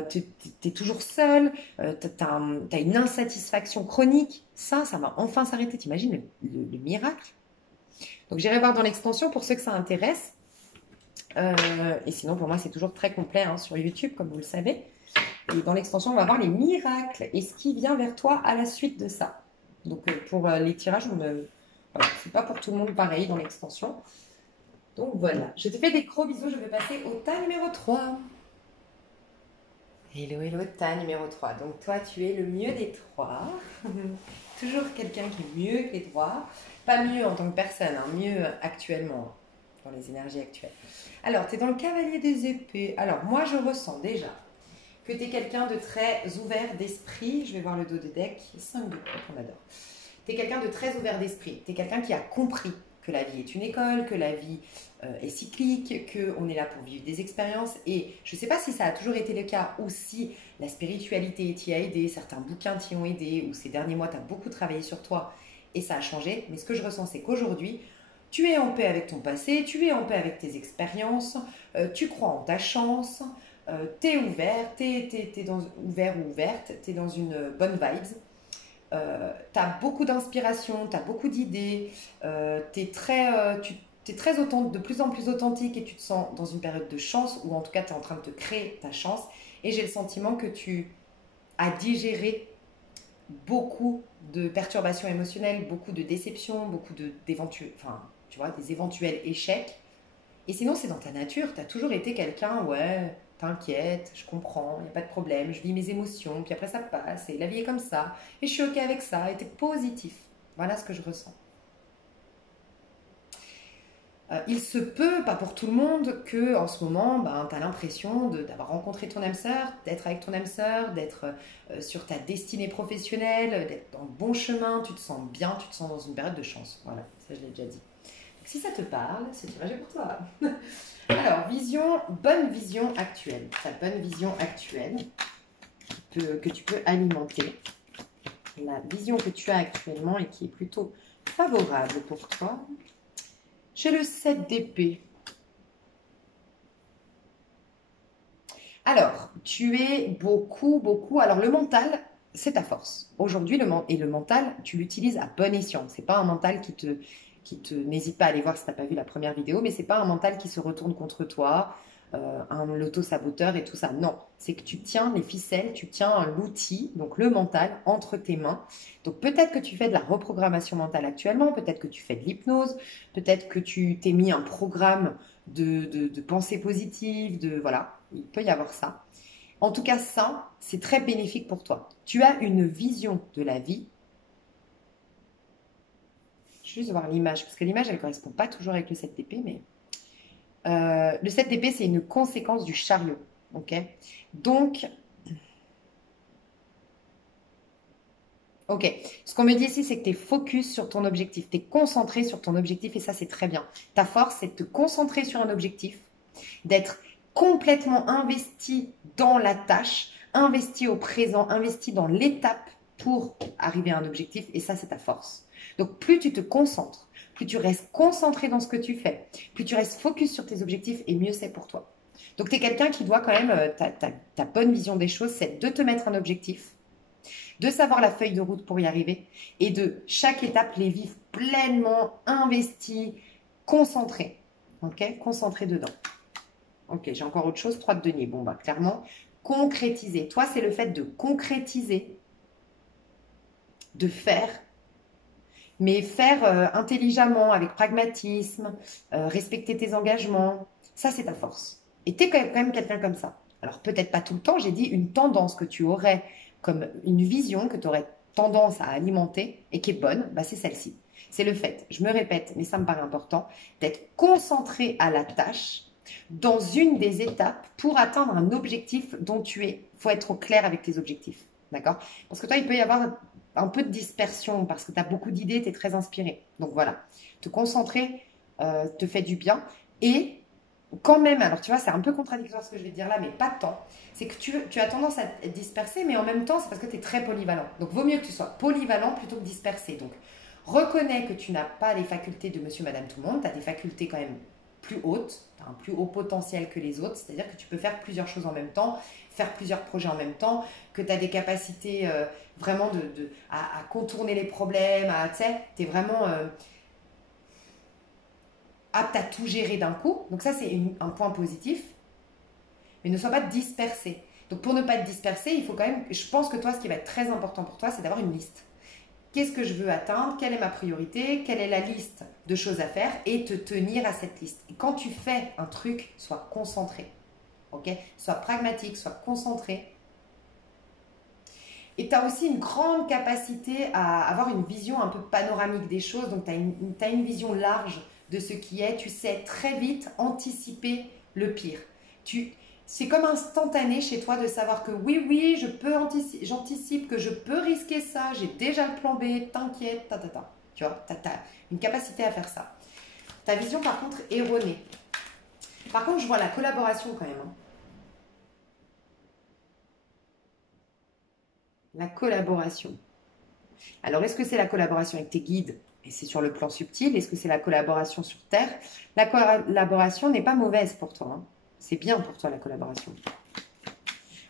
tu es toujours seul, tu as une insatisfaction chronique. Ça va enfin s'arrêter. T'imagines le miracle? Donc j'irai voir dans l'extension pour ceux que ça intéresse. Et sinon, pour moi, c'est toujours très complet hein, sur YouTube, comme vous le savez. Et dans l'extension, on va voir les miracles et ce qui vient vers toi à la suite de ça. Donc pour les tirages, voilà, c'est pas pour tout le monde pareil dans l'extension. Donc voilà, je te fais des gros bisous, je vais passer au tas numéro 3. Hello, hello, tas numéro 3. Donc toi, tu es le mieux des 3. Toujours quelqu'un qui est mieux que les 3. Pas mieux en tant que personne, hein, mieux actuellement, dans les énergies actuelles. Alors, tu es dans le cavalier des épées. Alors, moi, je ressens déjà que tu es quelqu'un de très ouvert d'esprit. Je vais voir le dos de deck. 5 de coupe, on adore. Tu es quelqu'un de très ouvert d'esprit. Tu es quelqu'un qui a compris que la vie est une école, que la vie est cyclique, qu'on est là pour vivre des expériences. Et je ne sais pas si ça a toujours été le cas ou si la spiritualité t'y a aidé, certains bouquins t'y ont aidé, ou ces derniers mois, tu as beaucoup travaillé sur toi et ça a changé. Mais ce que je ressens, c'est qu'aujourd'hui, tu es en paix avec ton passé, tu es en paix avec tes expériences, tu crois en ta chance, tu es ouvert, ouvert ou ouverte, tu es dans une bonne vibes. Tu as beaucoup d'inspiration, tu as beaucoup d'idées, tu es de plus en plus authentique et tu te sens dans une période de chance ou en tout cas tu es en train de te créer ta chance et j'ai le sentiment que tu as digéré beaucoup de perturbations émotionnelles, beaucoup de déceptions, des éventuels échecs. Et sinon, c'est dans ta nature. Tu as toujours été quelqu'un, ouais, t'inquiète, je comprends, il n'y a pas de problème, je vis mes émotions, puis après ça passe, et la vie est comme ça, et je suis OK avec ça, et t'es positif. Voilà ce que je ressens. Il se peut, pas pour tout le monde, que en ce moment, tu as l'impression d'avoir rencontré ton âme sœur, d'être avec ton âme sœur, d'être sur ta destinée professionnelle, d'être dans le bon chemin, tu te sens bien, tu te sens dans une période de chance. Voilà, ça je l'ai déjà dit. Donc, si ça te parle, ce tirage est pour toi. Alors, bonne vision actuelle. Ta bonne vision actuelle que tu peux alimenter. La vision que tu as actuellement et qui est plutôt favorable pour toi. J'ai le 7 d'épée. Alors, tu es beaucoup. Alors, le mental, c'est ta force. Aujourd'hui, le mental, tu l'utilises à bon escient. C'est pas un mental n'hésite pas à aller voir si tu n'as pas vu la première vidéo, mais c'est pas un mental qui se retourne contre toi, un auto-saboteur et tout ça. Non, c'est que tu tiens les ficelles, tu tiens l'outil, donc le mental, entre tes mains. Donc peut-être que tu fais de la reprogrammation mentale actuellement, peut-être que tu fais de l'hypnose, peut-être que tu t'es mis un programme de pensée positive, voilà, il peut y avoir ça. En tout cas, ça, c'est très bénéfique pour toi. Tu as une vision de la vie. Je vais juste voir l'image, parce que l'image, elle ne correspond pas toujours avec le 7 d'épée, mais le 7 d'épée, c'est une conséquence du chariot. Ok. Donc, ok. Ce qu'on me dit ici, c'est que tu es focus sur ton objectif. Tu es concentré sur ton objectif et ça, c'est très bien. Ta force, c'est de te concentrer sur un objectif, d'être complètement investi dans la tâche, investi au présent, investi dans l'étape pour arriver à un objectif et ça, c'est ta force. Donc, plus tu te concentres, plus tu restes concentré dans ce que tu fais, plus tu restes focus sur tes objectifs et mieux c'est pour toi. Donc, tu es quelqu'un qui doit quand même, ta bonne vision des choses, c'est de te mettre un objectif, de savoir la feuille de route pour y arriver et de chaque étape les vivre pleinement, investi, concentré. Ok, concentré dedans. Ok, j'ai encore autre chose. 3 de denier. Bon, bah, clairement, concrétiser. Toi, c'est le fait de concrétiser, de faire, mais faire intelligemment, avec pragmatisme, respecter tes engagements. Ça, c'est ta force. Et tu es quand même quelqu'un comme ça. Alors, peut-être pas tout le temps, j'ai dit une tendance que tu aurais, comme une vision que tu aurais tendance à alimenter et qui est bonne, bah, c'est celle-ci. C'est le fait, je me répète, mais ça me paraît important, d'être concentré à la tâche dans une des étapes pour atteindre un objectif dont tu es. Il faut être au clair avec tes objectifs. D'accord? Parce que toi, il peut y avoir un peu de dispersion parce que tu as beaucoup d'idées, tu es très inspiré. Donc voilà, te concentrer te fait du bien. Et quand même, alors tu vois, c'est un peu contradictoire ce que je vais te dire là, mais pas tant. C'est que tu as tendance à te disperser, mais en même temps, c'est parce que tu es très polyvalent. Donc vaut mieux que tu sois polyvalent plutôt que dispersé. Donc reconnais que tu n'as pas les facultés de monsieur, madame, tout le monde. Tu as des facultés quand même plus hautes, tu as un plus haut potentiel que les autres. C'est-à-dire que tu peux faire plusieurs choses en même temps, faire plusieurs projets en même temps, que tu as des capacités vraiment à contourner les problèmes, tu sais, tu es vraiment apte à tout gérer d'un coup. Donc ça, c'est un point positif. Mais ne sois pas dispersé. Donc pour ne pas te disperser, il faut quand même, je pense que toi, ce qui va être très important pour toi, c'est d'avoir une liste. Qu'est-ce que je veux atteindre? Quelle est ma priorité? Quelle est la liste de choses à faire? Et te tenir à cette liste. Et quand tu fais un truc, sois concentré. Ok? Sois pragmatique, sois concentré. Et tu as aussi une grande capacité à avoir une vision un peu panoramique des choses. Donc, tu as une vision large de ce qui est. Tu sais très vite anticiper le pire. C'est comme instantané chez toi de savoir que oui, oui, j'anticipe que je peux risquer ça. J'ai déjà le plan B, t'inquiète, ta, ta, ta. Tu vois, tu as une capacité à faire ça. Ta vision, par contre, est erronée. Par contre, je vois la collaboration quand même, hein. La collaboration. Alors, est-ce que c'est la collaboration avec tes guides et c'est sur le plan subtil? Est-ce que c'est la collaboration sur Terre? La collaboration n'est pas mauvaise pour toi, hein. C'est bien pour toi la collaboration.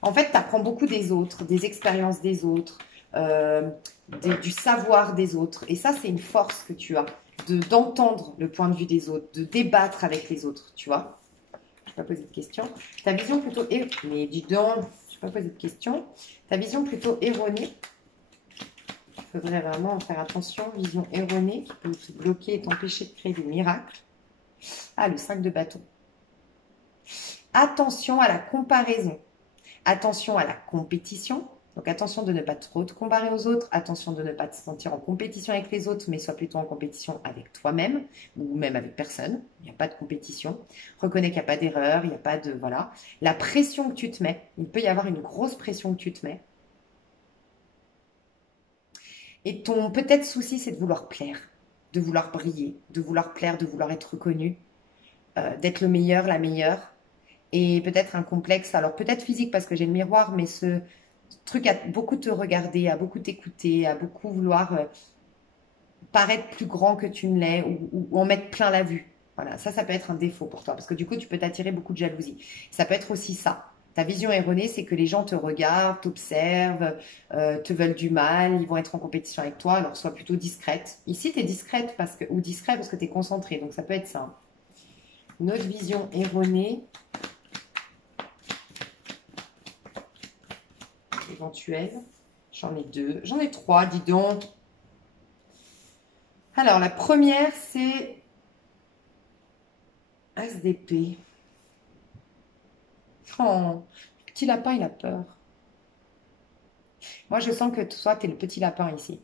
En fait, tu apprends beaucoup des autres, des expériences des autres, euh, du savoir des autres. Et ça, c'est une force que tu as, d'entendre le point de vue des autres, de débattre avec les autres, tu vois. Je ne vais pas poser de questions. Ta vision plutôt... Mais dis donc, je ne vais pas poser de questions. Ta vision plutôt erronée. Il faudrait vraiment faire attention. Vision erronée qui peut te bloquer et t'empêcher de créer des miracles. Ah, le 5 de bâton. Attention à la comparaison. Attention à la compétition. Donc attention de ne pas trop te comparer aux autres. Attention de ne pas te sentir en compétition avec les autres, mais sois plutôt en compétition avec toi-même ou même avec personne. Il n'y a pas de compétition. Reconnais qu'il n'y a pas d'erreur, il n'y a pas de... Voilà. La pression que tu te mets. Il peut y avoir une grosse pression que tu te mets. Et ton peut-être souci, c'est de vouloir plaire, de vouloir briller, de vouloir plaire, de vouloir être reconnu, d'être le meilleur, la meilleure. Et peut-être un complexe, alors peut-être physique parce que j'ai le miroir, mais ce truc à beaucoup te regarder, à beaucoup t'écouter, à beaucoup vouloir paraître plus grand que tu ne l'es ou en mettre plein la vue. Voilà, ça peut être un défaut pour toi parce que du coup, tu peux t'attirer beaucoup de jalousie. Ça peut être aussi ça. Ta vision erronée, c'est que les gens te regardent, t'observent, te veulent du mal, ils vont être en compétition avec toi, alors sois plutôt discrète. Ici, tu es discrète ou discret parce que tu es concentré, donc ça peut être ça. Une autre vision erronée, éventuelle. J'en ai deux, j'en ai trois, dis donc. Alors, la première, c'est As d'épée. Oh, le petit lapin, il a peur. Moi, je sens que toi, tu es le petit lapin ici.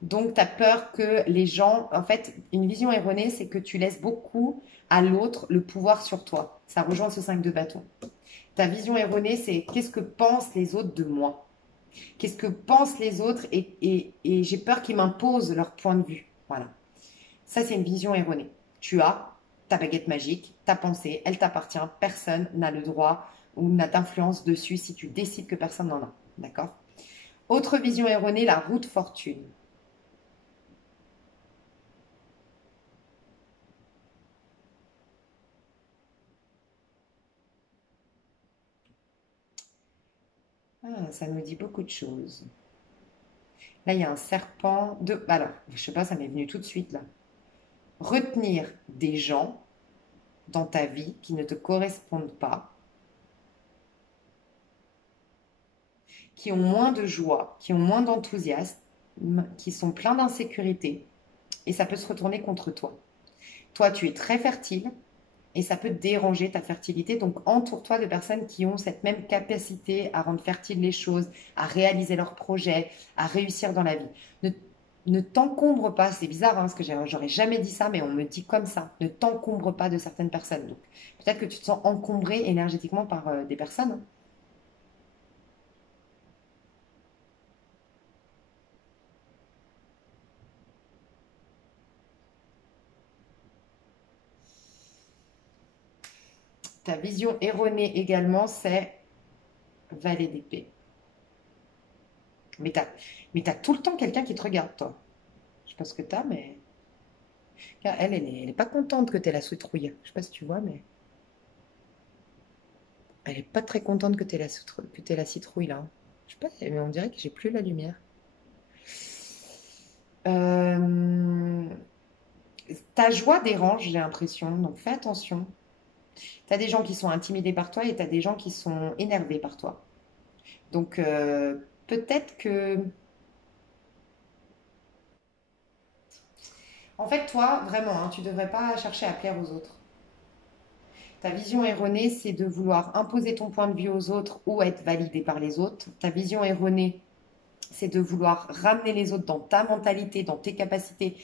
Donc, tu as peur que les gens... En fait, une vision erronée, c'est que tu laisses beaucoup à l'autre le pouvoir sur toi. Ça rejoint ce 5 de bâton. Ta vision erronée, c'est qu'est-ce que pensent les autres de moi? Qu'est-ce que pensent les autres et j'ai peur qu'ils m'imposent leur point de vue. Voilà. Ça, c'est une vision erronée. Tu as ta baguette magique, ta pensée, elle t'appartient. Personne n'a le droit ou n'a d'influence dessus si tu décides que personne n'en a. D'accord? Autre vision erronée, la roue de fortune. Ah, ça nous dit beaucoup de choses. Là, il y a un serpent de... Alors, je sais pas, ça m'est venu tout de suite là. Retenir des gens dans ta vie qui ne te correspondent pas, qui ont moins de joie, qui ont moins d'enthousiasme, qui sont pleins d'insécurité, et ça peut se retourner contre toi. Toi, tu es très fertile et ça peut déranger ta fertilité. Donc, entoure-toi de personnes qui ont cette même capacité à rendre fertiles les choses, à réaliser leurs projets, à réussir dans la vie. Ne, ne t'encombre pas, c'est bizarre hein, parce que j'aurais jamais dit ça, mais on me dit comme ça. Ne t'encombre pas de certaines personnes. Donc, peut-être que tu te sens encombré énergétiquement par des personnes. Ta vision erronée également, c'est valet d'épée. Mais t'as, mais t'as tout le temps quelqu'un qui te regarde, toi. Je sais pas ce que t'as, mais elle est pas contente que t'aies la citrouille. Je sais pas si tu vois, mais elle est pas très contente que t'aies la citrouille là. Je sais pas, mais on dirait que j'ai plus la lumière. Euh, Ta joie dérange, j'ai l'impression, donc fais attention. T'as des gens qui sont intimidés par toi et t'as des gens qui sont énervés par toi. Donc peut-être que, en fait, toi, vraiment, hein, tu devrais pas chercher à plaire aux autres. Ta vision erronée, c'est de vouloir imposer ton point de vue aux autres ou être validé par les autres. Ta vision erronée, c'est de vouloir ramener les autres dans ta mentalité, dans tes capacités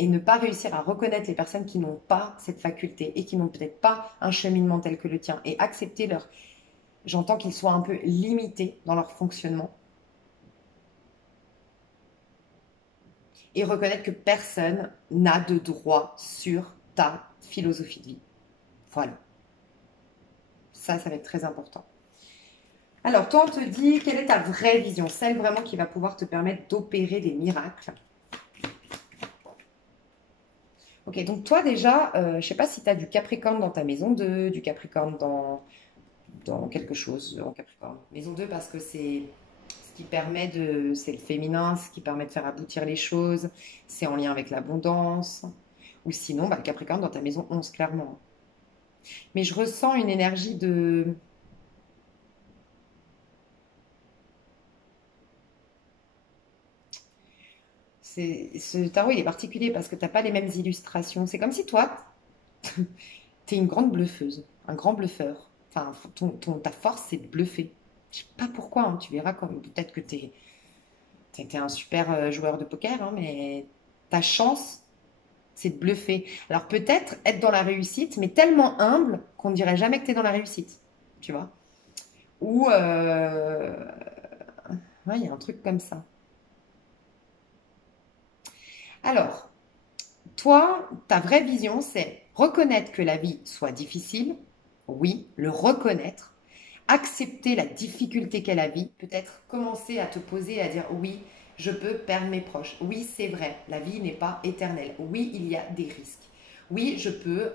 et ne pas réussir à reconnaître les personnes qui n'ont pas cette faculté et qui n'ont peut-être pas un cheminement tel que le tien et accepter leur... J'entends qu'ils soient un peu limités dans leur fonctionnement et reconnaître que personne n'a de droit sur ta philosophie de vie. Voilà, ça va être très important. Alors, toi, on te dit, quelle est ta vraie vision, celle vraiment qui va pouvoir te permettre d'opérer des miracles. Ok, donc toi déjà, je ne sais pas si tu as du Capricorne dans ta maison 2, du Capricorne dans quelque chose en Capricorne. Maison 2 parce que c'est ce qui permet de, c'est le féminin, ce qui permet de faire aboutir les choses, c'est en lien avec l'abondance. Ou sinon, bah, le Capricorne dans ta maison 11, clairement. Mais je ressens une énergie de... Ce tarot, il est particulier parce que tu n'as pas les mêmes illustrations. C'est comme si toi, tu es une grande bluffeuse, un grand bluffeur. Enfin, ta force, c'est de bluffer. Je sais pas pourquoi, hein, tu verras comme peut-être que tu es un super joueur de poker, hein, mais ta chance, c'est de bluffer. Alors peut-être être dans la réussite, mais tellement humble qu'on ne dirait jamais que tu es dans la réussite. Tu vois? Ou, ouais, il y a un truc comme ça. Alors, toi, ta vraie vision, c'est reconnaître que la vie soit difficile, oui, le reconnaître, accepter la difficulté qu'est la vie, peut-être commencer à te poser et à dire oui, je peux perdre mes proches. Oui, c'est vrai, la vie n'est pas éternelle. Oui, il y a des risques. Oui, je peux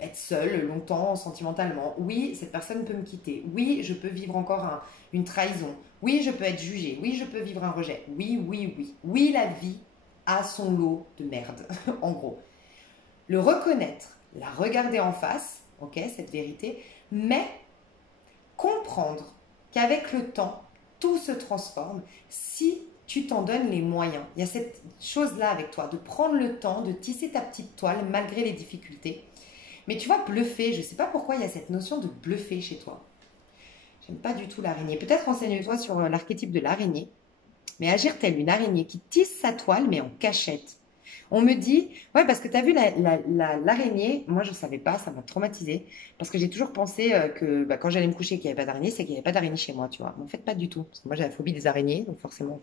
être seule longtemps sentimentalement. Oui, cette personne peut me quitter. Oui, je peux vivre encore une trahison. Oui, je peux être jugée. Oui, je peux vivre un rejet. Oui, oui, oui. Oui, la vie a son lot de merde, en gros. Le reconnaître, la regarder en face, ok, cette vérité, mais comprendre qu'avec le temps, tout se transforme si tu t'en donnes les moyens. Il y a cette chose-là avec toi, de prendre le temps de tisser ta petite toile malgré les difficultés. Mais tu vois, bluffer, je ne sais pas pourquoi il y a cette notion de bluffer chez toi. J'aime pas du tout l'araignée. Peut-être renseigne-toi sur l'archétype de l'araignée. Mais agir telle une araignée qui tisse sa toile mais en cachette. On me dit, ouais, parce que tu as vu l'araignée, moi je ne savais pas, ça m'a traumatisée, parce que j'ai toujours pensé que bah, quand j'allais me coucher qu'il n'y avait pas d'araignée, c'est qu'il n'y avait pas d'araignée chez moi, tu vois. Mais en fait, pas du tout, parce que moi j'ai la phobie des araignées, donc forcément,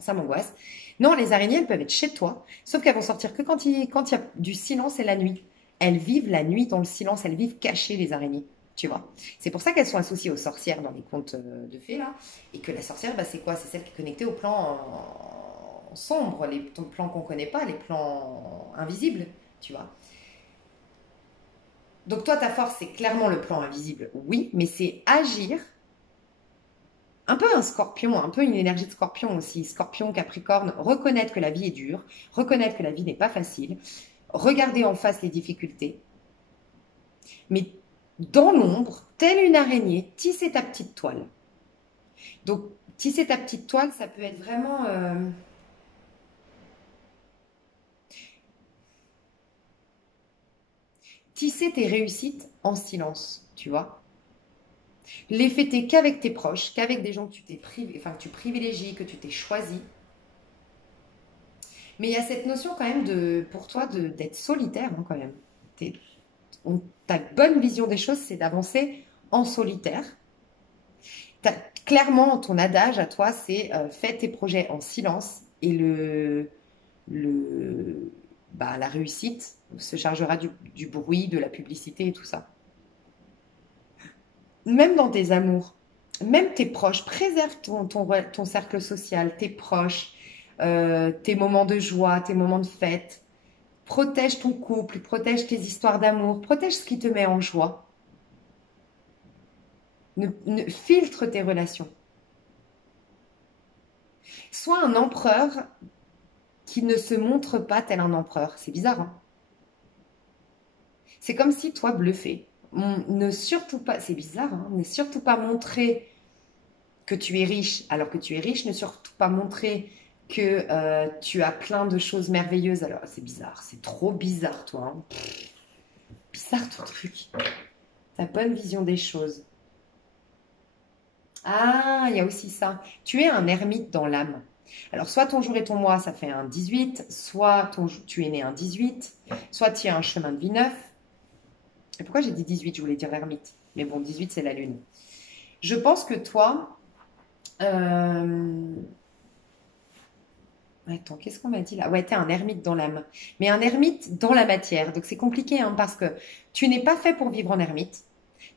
ça m'angoisse. Non, les araignées, elles peuvent être chez toi, sauf qu'elles vont sortir que quand il y a du silence et la nuit. Elles vivent la nuit dans le silence, elles vivent cachées, les araignées. Tu vois. C'est pour ça qu'elles sont associées aux sorcières dans les contes de fées, là. Et que la sorcière, bah, c'est quoi? C'est celle qui est connectée au plan sombre, les plans qu'on ne connaît pas, les plans invisibles, tu vois. Donc toi, ta force, c'est clairement le plan invisible, oui, mais c'est agir, un peu un scorpion, un peu une énergie de scorpion aussi, scorpion, capricorne, reconnaître que la vie est dure, reconnaître que la vie n'est pas facile, regarder en face les difficultés, Mais dans l'ombre, telle une araignée, tisser ta petite toile. Donc, tisser ta petite toile, ça peut être vraiment tisser tes réussites en silence, tu vois. Les fêter qu'avec tes proches, qu'avec des gens que tu t'es enfin, que tu privilégies, que tu t'es choisi. Mais il y a cette notion quand même pour toi d'être solitaire hein, quand même. T'es- Ta bonne vision des choses, c'est d'avancer en solitaire. Clairement, ton adage à toi, c'est fais tes projets en silence et la réussite se chargera du bruit, de la publicité et tout ça. Même dans tes amours, même tes proches, préserve ton cercle social, tes proches, tes moments de joie, tes moments de fête. Protège ton couple, protège tes histoires d'amour, protège ce qui te met en joie. Filtre tes relations. Sois un empereur qui ne se montre pas tel un empereur. C'est bizarre, hein? C'est comme si toi, bluffé, ne surtout pas, c'est bizarre, hein, ne surtout pas montrer que tu es riche alors que tu es riche, ne surtout pas montrer que tu as plein de choses merveilleuses. Alors, c'est bizarre, c'est trop bizarre, toi. Hein. Bizarre ton truc. Ta bonne vision des choses. Ah, il y a aussi ça. Tu es un ermite dans l'âme. Alors, soit ton jour et ton mois, ça fait un 18, soit tu es né un 18, soit tu as un chemin de vie neuf. Et pourquoi j'ai dit 18? Je voulais dire ermite. Mais bon, 18, c'est la lune. Je pense que toi, attends, qu'est-ce qu'on m'a dit là? Ouais, t'es un ermite dans l'âme. Mais un ermite dans la matière. Donc c'est compliqué hein, parce que tu n'es pas fait pour vivre en ermite.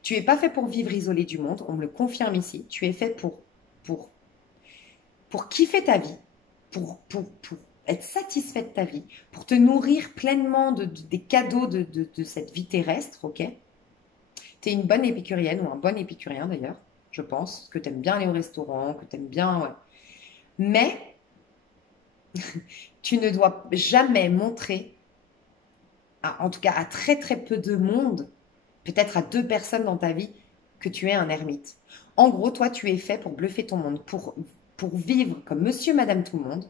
Tu n'es pas fait pour vivre isolé du monde. On me le confirme ici. Tu es fait pour, pour kiffer ta vie, pour être satisfait de ta vie, pour te nourrir pleinement des cadeaux de cette vie terrestre, ok? Tu es une bonne épicurienne ou un bon épicurien d'ailleurs, je pense, que tu aimes bien aller au restaurant, que tu aimes bien... Ouais. Mais tu ne dois jamais montrer, en tout cas à très très peu de monde, peut-être à 2 personnes dans ta vie, que tu es un ermite. En gros, toi, tu es fait pour bluffer ton monde, pour vivre comme monsieur, madame, tout le monde,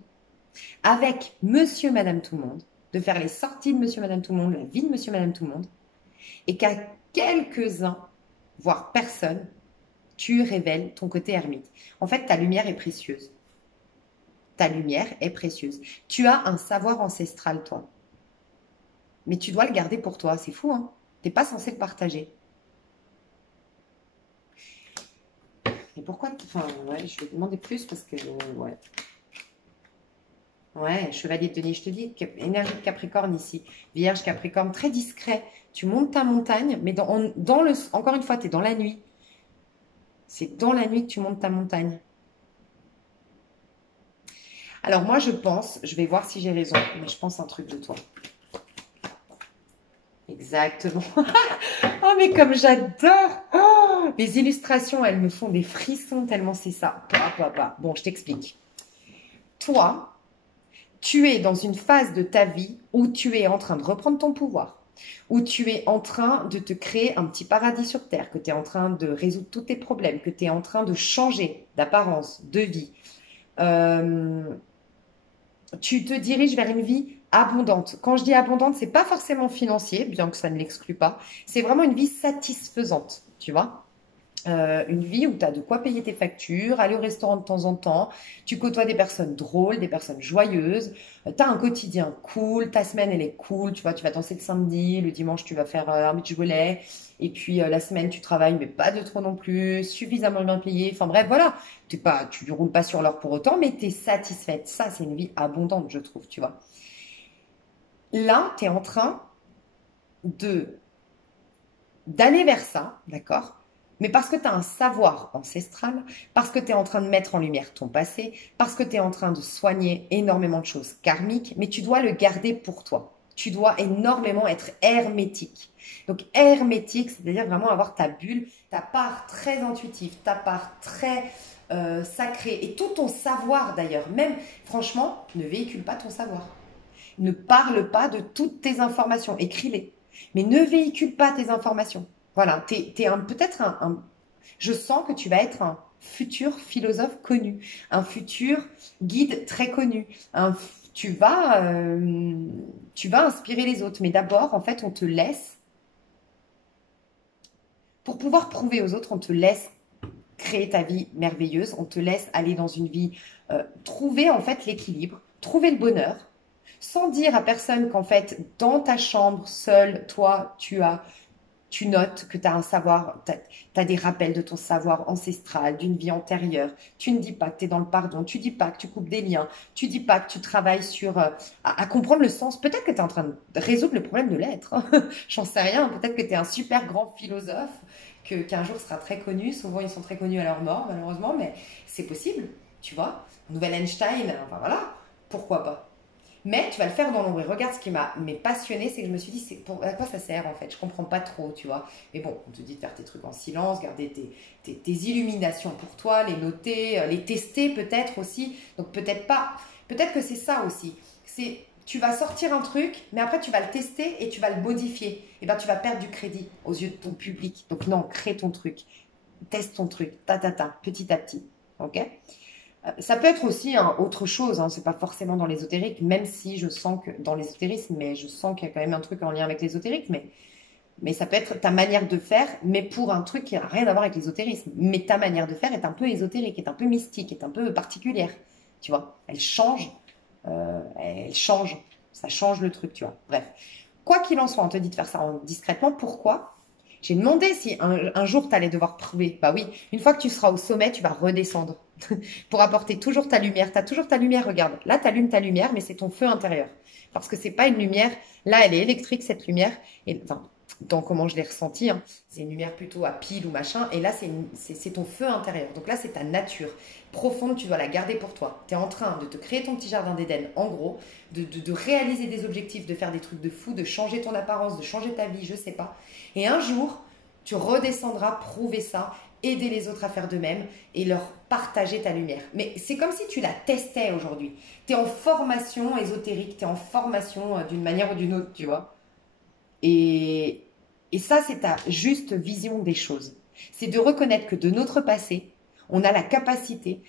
avec monsieur, madame, tout le monde, de faire les sorties de monsieur, madame, tout le monde, la vie de monsieur, madame, tout le monde, et qu'à quelques-uns, voire personne, tu révèles ton côté ermite. En fait, ta lumière est précieuse. Ta lumière est précieuse. Tu as un savoir ancestral, toi. Mais tu dois le garder pour toi. C'est fou, hein? Tu n'es pas censé le partager. Et pourquoi? Enfin, ouais, je vais demander plus parce que, ouais. Ouais, chevalier de Denis, je te dis, énergie de Capricorne ici. Vierge, Capricorne, très discret. Tu montes ta montagne, mais encore une fois, tu es dans la nuit. C'est dans la nuit que tu montes ta montagne. Alors moi, je vais voir si j'ai raison, mais je pense un truc de toi. Exactement. Oh, mais comme j'adore. Oh, les illustrations, elles me font des frissons tellement c'est ça. Bon, je t'explique. Toi, tu es dans une phase de ta vie où tu es en train de reprendre ton pouvoir, où tu es en train de te créer un petit paradis sur Terre, que tu es en train de résoudre tous tes problèmes, que tu es en train de changer d'apparence, de vie. Euh, Tu te diriges vers une vie abondante. Quand je dis abondante, c'est pas forcément financier, bien que ça ne l'exclut pas. C'est vraiment une vie satisfaisante, tu vois. Une vie où tu as de quoi payer tes factures, aller au restaurant de temps en temps, tu côtoies des personnes drôles, des personnes joyeuses, tu as un quotidien cool, ta semaine elle est cool, tu vois, tu vas danser le samedi, le dimanche tu vas faire un beach volley, et puis la semaine tu travailles mais pas de trop non plus, suffisamment bien payé, enfin bref voilà, tu ne roules pas sur l'or pour autant, mais tu es satisfaite, ça c'est une vie abondante je trouve, tu vois. Là, tu es en train de d'aller vers ça, d'accord? Mais parce que tu as un savoir ancestral, parce que tu es en train de mettre en lumière ton passé, parce que tu es en train de soigner énormément de choses karmiques, mais tu dois le garder pour toi. Tu dois énormément être hermétique. Donc hermétique, c'est-à-dire vraiment avoir ta bulle, ta part très intuitive, ta part très sacrée, et tout ton savoir d'ailleurs. Même, franchement, ne véhicule pas ton savoir. Ne parle pas de toutes tes informations, écris-les. Mais ne véhicule pas tes informations. Voilà, peut-être je sens que tu vas être un futur philosophe connu, un futur guide très connu. Tu vas, tu vas inspirer les autres. Mais d'abord, en fait, on te laisse, pour pouvoir prouver aux autres, on te laisse créer ta vie merveilleuse, on te laisse aller dans une vie, trouver en fait l'équilibre, trouver le bonheur, sans dire à personne qu'en fait, dans ta chambre, seule, toi, tu notes que tu as un savoir, tu as des rappels de ton savoir ancestral, d'une vie antérieure. Tu ne dis pas que tu es dans le pardon, tu dis pas que tu coupes des liens, tu dis pas que tu travailles sur à comprendre le sens. Peut-être que tu es en train de résoudre le problème de l'être. J'en sais rien. Peut-être que tu es un super grand philosophe qu'un jour sera très connu. Souvent, ils sont très connus à leur mort, malheureusement, mais c'est possible, tu vois. Nouvel Einstein, enfin voilà, pourquoi pas. Mais tu vas le faire dans l'ombre. Et regarde, ce qui m'a passionné, c'est que je me suis dit, à quoi ça sert en fait? Je comprends pas trop, tu vois. Mais bon, on te dit de faire tes trucs en silence, garder tes illuminations pour toi, les noter, les tester peut-être aussi. Donc peut-être pas. Peut-être que c'est ça aussi. Tu vas sortir un truc, mais après tu vas le tester et tu vas le modifier. Et ben tu vas perdre du crédit aux yeux de ton public. Donc non, crée ton truc. Teste ton truc, petit à petit. Ok? Ça peut être aussi autre chose, hein, c'est pas forcément dans l'ésotérique, même si je sens que dans l'ésotérisme, mais je sens qu'il y a quand même un truc en lien avec l'ésotérique, mais ça peut être ta manière de faire, mais pour un truc qui n'a rien à voir avec l'ésotérisme. Mais ta manière de faire est un peu ésotérique, est un peu mystique, est un peu particulière, tu vois. Elle change, ça change le truc, tu vois. Bref, quoi qu'il en soit, on te dit de faire ça discrètement. Pourquoi? J'ai demandé si un jour tu allais devoir prouver. Bah oui, une fois que tu seras au sommet, tu vas redescendre pour apporter toujours ta lumière. Tu as toujours ta lumière, regarde. Là, tu allumes ta lumière, mais c'est ton feu intérieur. Parce que c'est pas une lumière. Là, elle est électrique, cette lumière. Et, enfin, dans comment je l'ai ressenti, hein, c'est une lumière plutôt à pile ou machin. Et là, c'est ton feu intérieur. Donc là, c'est ta nature profonde. Tu dois la garder pour toi. Tu es en train de te créer ton petit jardin d'Éden, en gros, de réaliser des objectifs, de faire des trucs de fou, de changer ton apparence, de changer ta vie, je sais pas. Et un jour, tu redescendras prouver ça, aider les autres à faire de même et leur partager ta lumière. Mais c'est comme si tu la testais aujourd'hui. Tu es en formation ésotérique, tu es en formation d'une manière ou d'une autre, tu vois. Et ça, c'est ta juste vision des choses. C'est de reconnaître que de notre passé, on a la capacité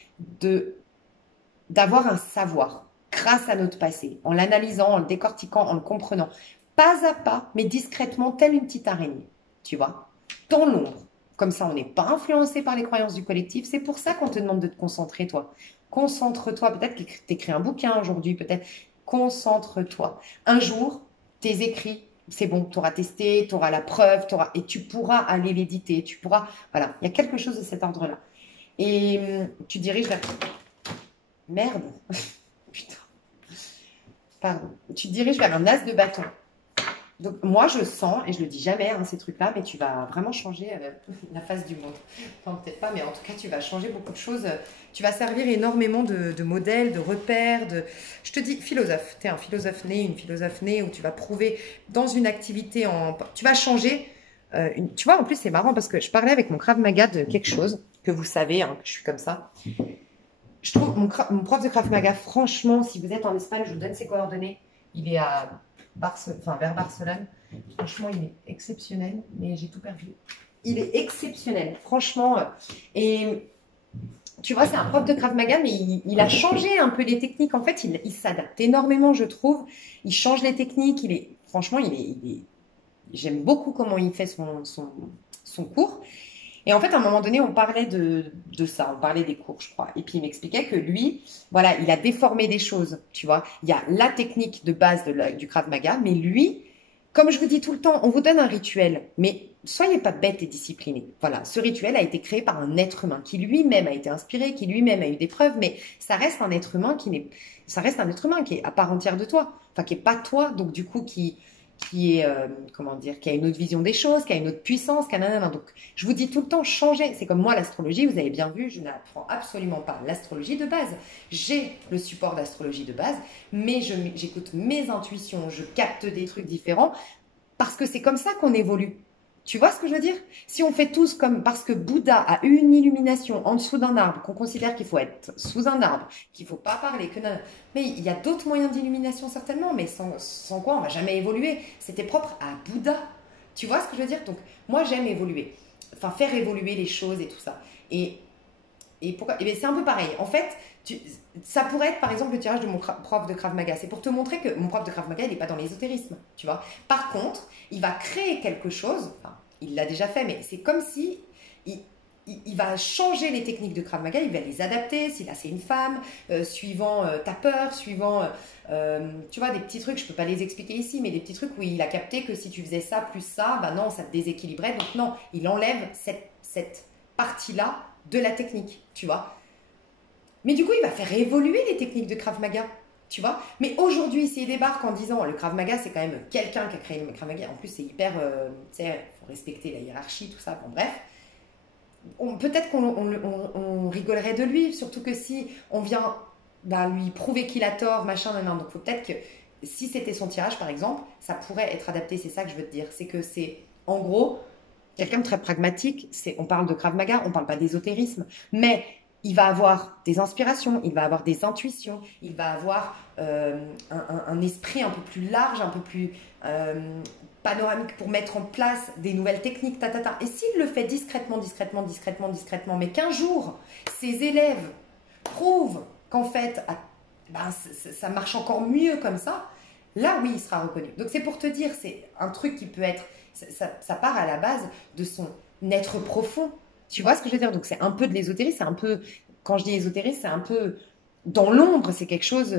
d'avoir un savoir grâce à notre passé, en l'analysant, en le décortiquant, en le comprenant, pas à pas, mais discrètement, telle une petite araignée, tu vois, dans l'ombre. Comme ça, on n'est pas influencé par les croyances du collectif. C'est pour ça qu'on te demande de te concentrer, toi. Concentre-toi. Peut-être que tu écris un bouquin aujourd'hui, peut-être. Concentre-toi. Un jour, tes écrits, c'est bon, tu auras testé, tu auras la preuve, et tu pourras aller l'éditer. Tu pourras. Voilà, il y a quelque chose de cet ordre-là. Et tu diriges vers. Merde. Putain. Pardon. Tu te diriges vers un as de bâton. Donc moi je sens, et je le dis jamais hein, ces trucs-là, mais tu vas vraiment changer la face du monde. Enfin peut-être pas, mais en tout cas tu vas changer beaucoup de choses. Tu vas servir énormément de modèles, de repères. Je te dis philosophe, tu es un philosophe né, une philosophe née où tu vas prouver dans une activité, tu vas changer. Tu vois, en plus c'est marrant parce que je parlais avec mon Krav Maga de quelque chose que vous savez, hein, que je suis comme ça. Je trouve mon prof de Krav Maga, franchement, si vous êtes en Espagne, je vous donne ses coordonnées. Il est vers Barcelone. Franchement, il est exceptionnel, mais j'ai tout perdu. Il est exceptionnel, franchement. Et tu vois, c'est un prof de Krav Maga, mais il a changé un peu les techniques. En fait, il s'adapte énormément, je trouve. Il change les techniques. Franchement, j'aime beaucoup comment il fait son cours. Et en fait, à un moment donné, on parlait de ça, on parlait des cours, je crois. Et puis, il m'expliquait que lui, voilà, il a déformé des choses, tu vois. Il y a la technique de base du Krav Maga, mais lui, comme je vous dis tout le temps, on vous donne un rituel, mais soyez pas bête et discipliné. Voilà, ce rituel a été créé par un être humain qui lui-même a été inspiré, qui lui-même a eu des preuves, mais ça reste un être humain ça reste un être humain qui est à part entière de toi, enfin qui est pas toi, donc du coup qui est, comment dire, qui a une autre vision des choses, qui a une autre puissance, Donc, je vous dis tout le temps, changez. C'est comme moi, l'astrologie, vous avez bien vu, je n'apprends absolument pas l'astrologie de base. J'ai le support d'astrologie de base, mais j'écoute mes intuitions, je capte des trucs différents, parce que c'est comme ça qu'on évolue. Tu vois ce que je veux dire? Si on fait tous comme parce que Bouddha a eu une illumination en dessous d'un arbre, qu'on considère qu'il faut être sous un arbre, qu'il faut pas parler, que mais il y a d'autres moyens d'illumination certainement, mais sans quoi on va jamais évoluer. C'était propre à Bouddha. Tu vois ce que je veux dire? Donc moi j'aime évoluer, enfin faire évoluer les choses et tout ça. Et, et pourquoi? Eh bien, c'est un peu pareil. En fait, ça pourrait être par exemple le tirage de mon prof de Krav Maga. C'est pour te montrer que mon prof de Krav Maga, il n'est pas dans l'ésotérisme, tu vois. Par contre, il va créer quelque chose, enfin, il l'a déjà fait, mais c'est comme si il, il va changer les techniques de Krav Maga, il va les adapter, si là c'est une femme, suivant ta peur, suivant, tu vois, des petits trucs, je ne peux pas les expliquer ici, mais des petits trucs où il a capté que si tu faisais ça plus ça, bah non, ça te déséquilibrait, donc non, il enlève cette partie-là de la technique, tu vois. Mais du coup, il va faire évoluer les techniques de Krav Maga, tu vois. Mais aujourd'hui, s'il débarque en disant le Krav Maga, c'est quand même quelqu'un qui a créé le Krav Maga. En plus, c'est hyper, tu sais, il faut respecter la hiérarchie, tout ça. Bon, bref. Peut-être qu'on rigolerait de lui, surtout que si on vient bah, lui prouver qu'il a tort, machin, nan, nan. Donc, il faut peut-être que si c'était son tirage, par exemple, ça pourrait être adapté. C'est ça que je veux te dire. C'est que c'est, en gros, quelqu'un de très pragmatique. On parle de Krav Maga, on ne parle pas d'ésotérisme. Mais il va avoir des inspirations, il va avoir des intuitions, il va avoir un esprit un peu plus large, un peu plus panoramique pour mettre en place des nouvelles techniques, Et s'il le fait discrètement, discrètement, discrètement, discrètement, mais qu'un jour, ses élèves prouvent qu'en fait, ben, ça marche encore mieux comme ça, là, oui, il sera reconnu. Donc, c'est pour te dire, c'est un truc qui peut être... Ça part à la base de son être profond. Tu vois ce que je veux dire? Donc, c'est un peu de l'ésotérisme, c'est un peu... Quand je dis ésotérisme, c'est un peu dans l'ombre, c'est quelque chose...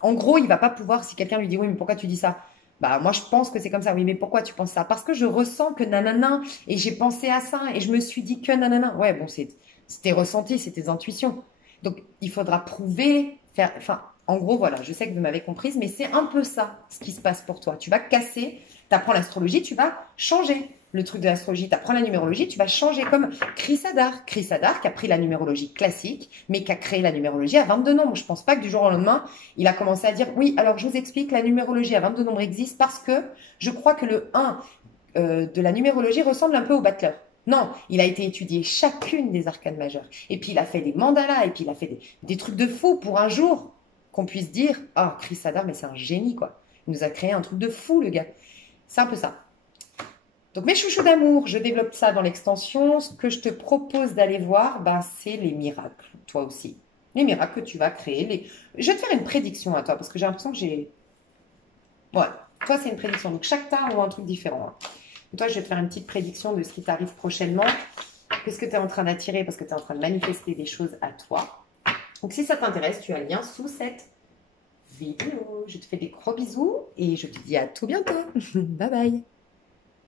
En gros, il va pas pouvoir, si quelqu'un lui dit, oui, mais pourquoi tu dis ça? Bah, moi, je pense que c'est comme ça. Oui, mais pourquoi tu penses ça? Parce que je ressens que nanana, et j'ai pensé à ça, et je me suis dit que nanana. Ouais, bon, c'est tes ressentis, c'est tes intuitions. Donc, il faudra prouver, faire... Enfin, en gros, voilà, je sais que vous m'avez comprise, mais c'est un peu ça, ce qui se passe pour toi. Tu vas casser, tu apprends l'astrologie, tu vas changer le truc de l'astrologie, tu apprends la numérologie, tu vas changer comme Chris Hadar. Chris Hadar qui a pris la numérologie classique, mais qui a créé la numérologie à 22 nombres. Je pense pas que du jour au lendemain, il a commencé à dire, oui, alors je vous explique, la numérologie à 22 nombres existe parce que je crois que le 1 de la numérologie ressemble un peu au battleur. Non, il a été étudié chacune des arcanes majeures. Et puis il a fait des mandalas, et puis il a fait des trucs de fou pour un jour qu'on puisse dire, ah, oh, Chris Hadar, mais c'est un génie, quoi. Il nous a créé un truc de fou, le gars. C'est un peu ça. Donc, mes chouchous d'amour, je développe ça dans l'extension. Ce que je te propose d'aller voir, ben, c'est les miracles, toi aussi. Les miracles que tu vas créer. Je vais te faire une prédiction à toi, parce que j'ai l'impression que j'ai... Ouais, toi, c'est une prédiction. Donc, chaque tas a un truc différent. Hein. Et toi, je vais te faire une petite prédiction de ce qui t'arrive prochainement. Qu'est-ce que tu es en train d'attirer, parce que tu es en train de manifester des choses à toi. Donc, si ça t'intéresse, tu as le lien sous cette vidéo. Je te fais des gros bisous et je te dis à tout bientôt. Bye bye.